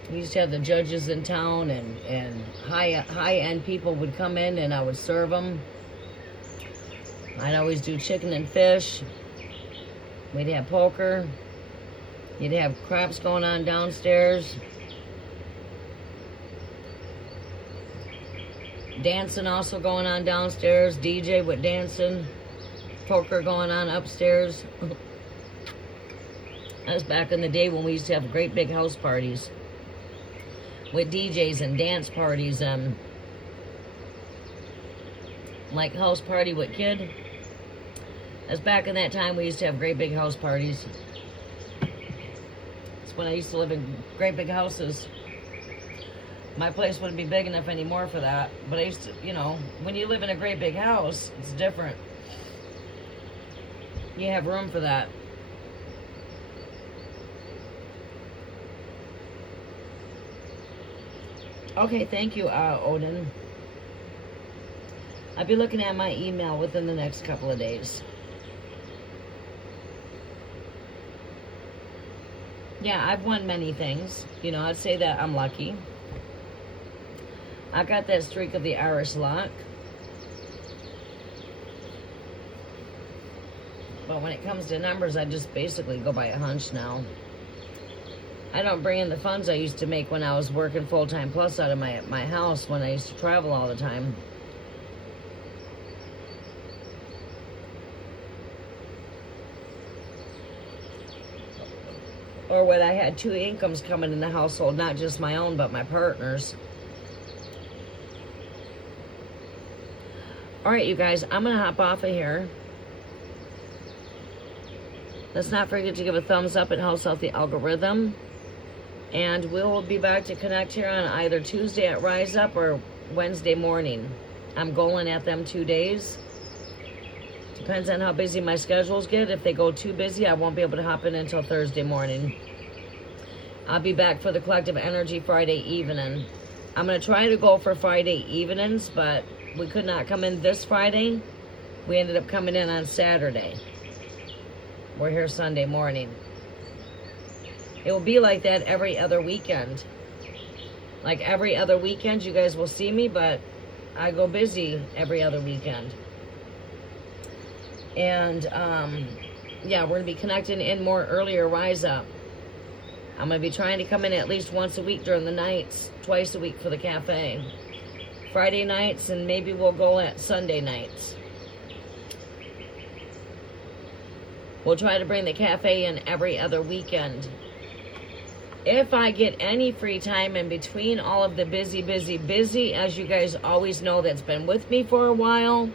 We used to have the judges in town, and high-end people would come in, and I would serve them. I'd always do chicken and fish. We'd have poker. You'd have craps going on downstairs. Dancing also going on downstairs. DJ with dancing. Poker going on upstairs. That was back in the day when we used to have great big house parties with DJs and dance parties, like house party with kid. That's back in that time. We used to have great big house parties. That's when I used to live in great big houses. My place wouldn't be big enough anymore for that, but I used to, you know, when you live in a great big house, it's different. You have room for that. Okay, thank you, Odin. I'll be looking at my email within the next couple of days. Yeah, I've won many things. You know, I'd say that I'm lucky. I got that streak of the Irish lock. But when it comes to numbers, I just basically go by a hunch now. I don't bring in the funds I used to make when I was working full-time plus out of my house when I used to travel all the time. Or when I had 2 incomes coming in the household, not just my own, but my partner's. All right, you guys, I'm going to hop off of here. Let's not forget to give a thumbs up. It helps out the algorithm. And we will be back to connect here on either Tuesday at Rise Up or Wednesday morning. I'm going at them 2 days. Depends on how busy my schedules get. If they go too busy, I won't be able to hop in until Thursday morning. I'll be back for the collective energy Friday evening. I'm going to try to go for Friday evenings, but we could not come in this Friday. We ended up coming in on Saturday. We're here Sunday morning. It will be like that every other weekend. Like every other weekend, you guys will see me, but I go busy every other weekend. And, yeah, we're going to be connecting in more earlier Rise Up. I'm going to be trying to come in at least once a week during the nights, twice a week for the cafe. Friday nights, and maybe we'll go at Sunday nights. We'll try to bring the cafe in every other weekend. If I get any free time in between all of the busy, as you guys always know that's been with me for a while,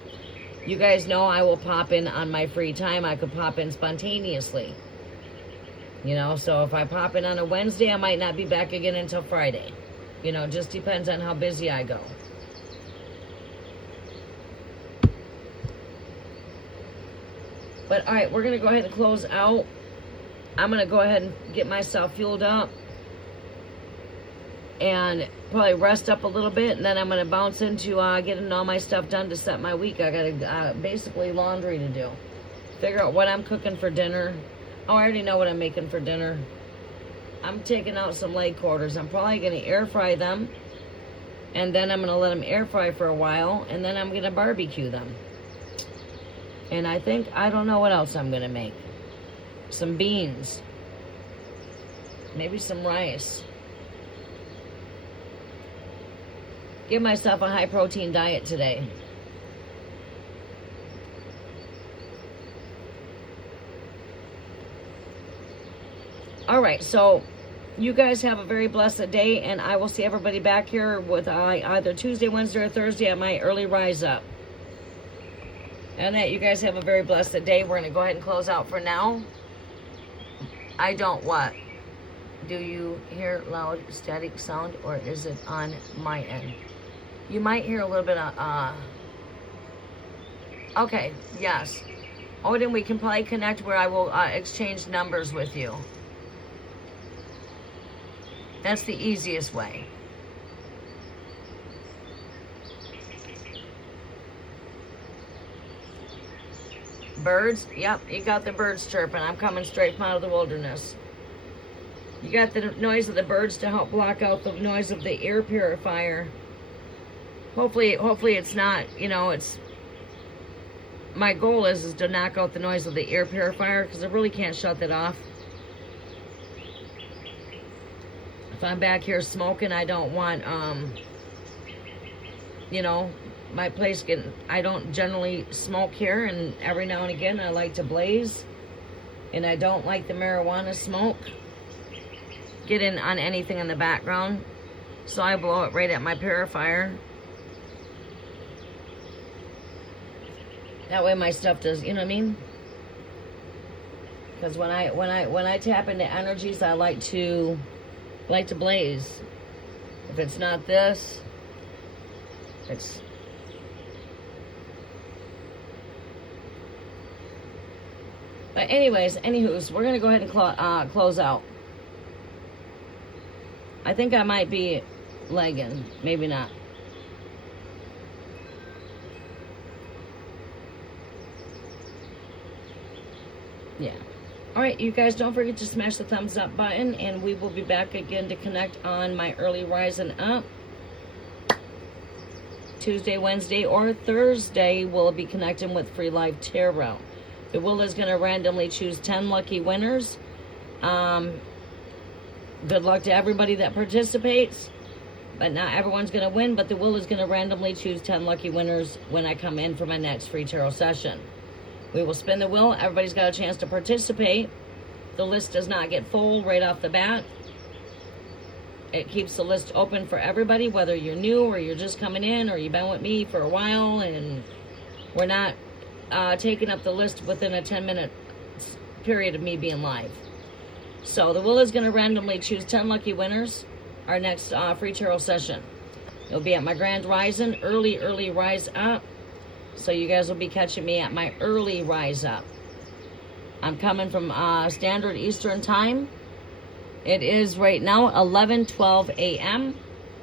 you guys know I will pop in on my free time. I could pop in spontaneously. You know, so if I pop in on a Wednesday, I might not be back again until Friday. You know, just depends on how busy I go. But, all right, we're going to go ahead and close out. I'm going to go ahead and get myself fueled up and probably rest up a little bit, and then I'm going to bounce into getting all my stuff done to set my week. I got basically laundry to do. Figure out what I'm cooking for dinner. Oh, I already know what I'm making for dinner. I'm taking out some leg quarters. I'm probably going to air fry them, and then I'm going to let them air fry for a while, and then I'm going to barbecue them. And I don't know what else I'm going to make. Some beans. Maybe some rice. Give myself a high protein diet today. All right, so you guys have a very blessed day, and I will see everybody back here with either Tuesday, Wednesday, or Thursday at my early Rise Up. And that you guys have a very blessed day. We're going to go ahead and close out for now. I don't what? Do you hear loud static sound, or is it on my end? You might hear a little bit of, okay, yes. Oh, then we can probably connect where I will exchange numbers with you. That's the easiest way. Birds? Yep, you got the birds chirping. I'm coming straight from out of the wilderness. You got the noise of the birds to help block out the noise of the air purifier. Hopefully it's not, you know, it's... My goal is to knock out the noise of the air purifier, because I really can't shut that off. If I'm back here smoking, I don't want, you know... My place I don't generally smoke here, and every now and again I like to blaze, and I don't like the marijuana smoke get in on anything in the background, so I blow it right at my purifier. That way my stuff does, you know what I mean? Because when I tap into energies, I like to blaze. If it's not this, it's... But anyways, anywho's, we're going to go ahead and close out. I think I might be legging. Maybe not. Yeah. All right, you guys, don't forget to smash the thumbs up button, and we will be back again to connect on my early Rising Up. Tuesday, Wednesday, or Thursday, we'll be connecting with Free Life Tarot. The wheel is going to randomly choose 10 lucky winners. Good luck to everybody that participates. But not everyone's going to win, but the wheel is going to randomly choose 10 lucky winners when I come in for my next free tarot session. We will spin the wheel. Everybody's got a chance to participate. The list does not get full right off the bat. It keeps the list open for everybody, whether you're new or you're just coming in or you've been with me for a while, and we're not taking up the list within a 10-minute period of me being live. So the wheel is going to randomly choose 10 lucky winners. Our next free tarot session. It'll be at my Grand Rising, early rise up. So you guys will be catching me at my early rise up. I'm coming from Standard Eastern Time. It is right now 11:12 a.m.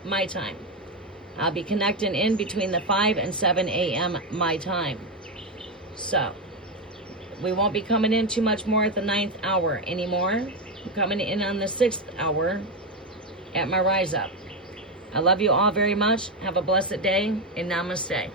my time. I'll be connecting in between the 5 and 7 a.m. my time. So we won't be coming in too much more at the 9th hour anymore. I'm coming in on the 6th hour at my rise up. I love you all very much. Have a blessed day, and namaste.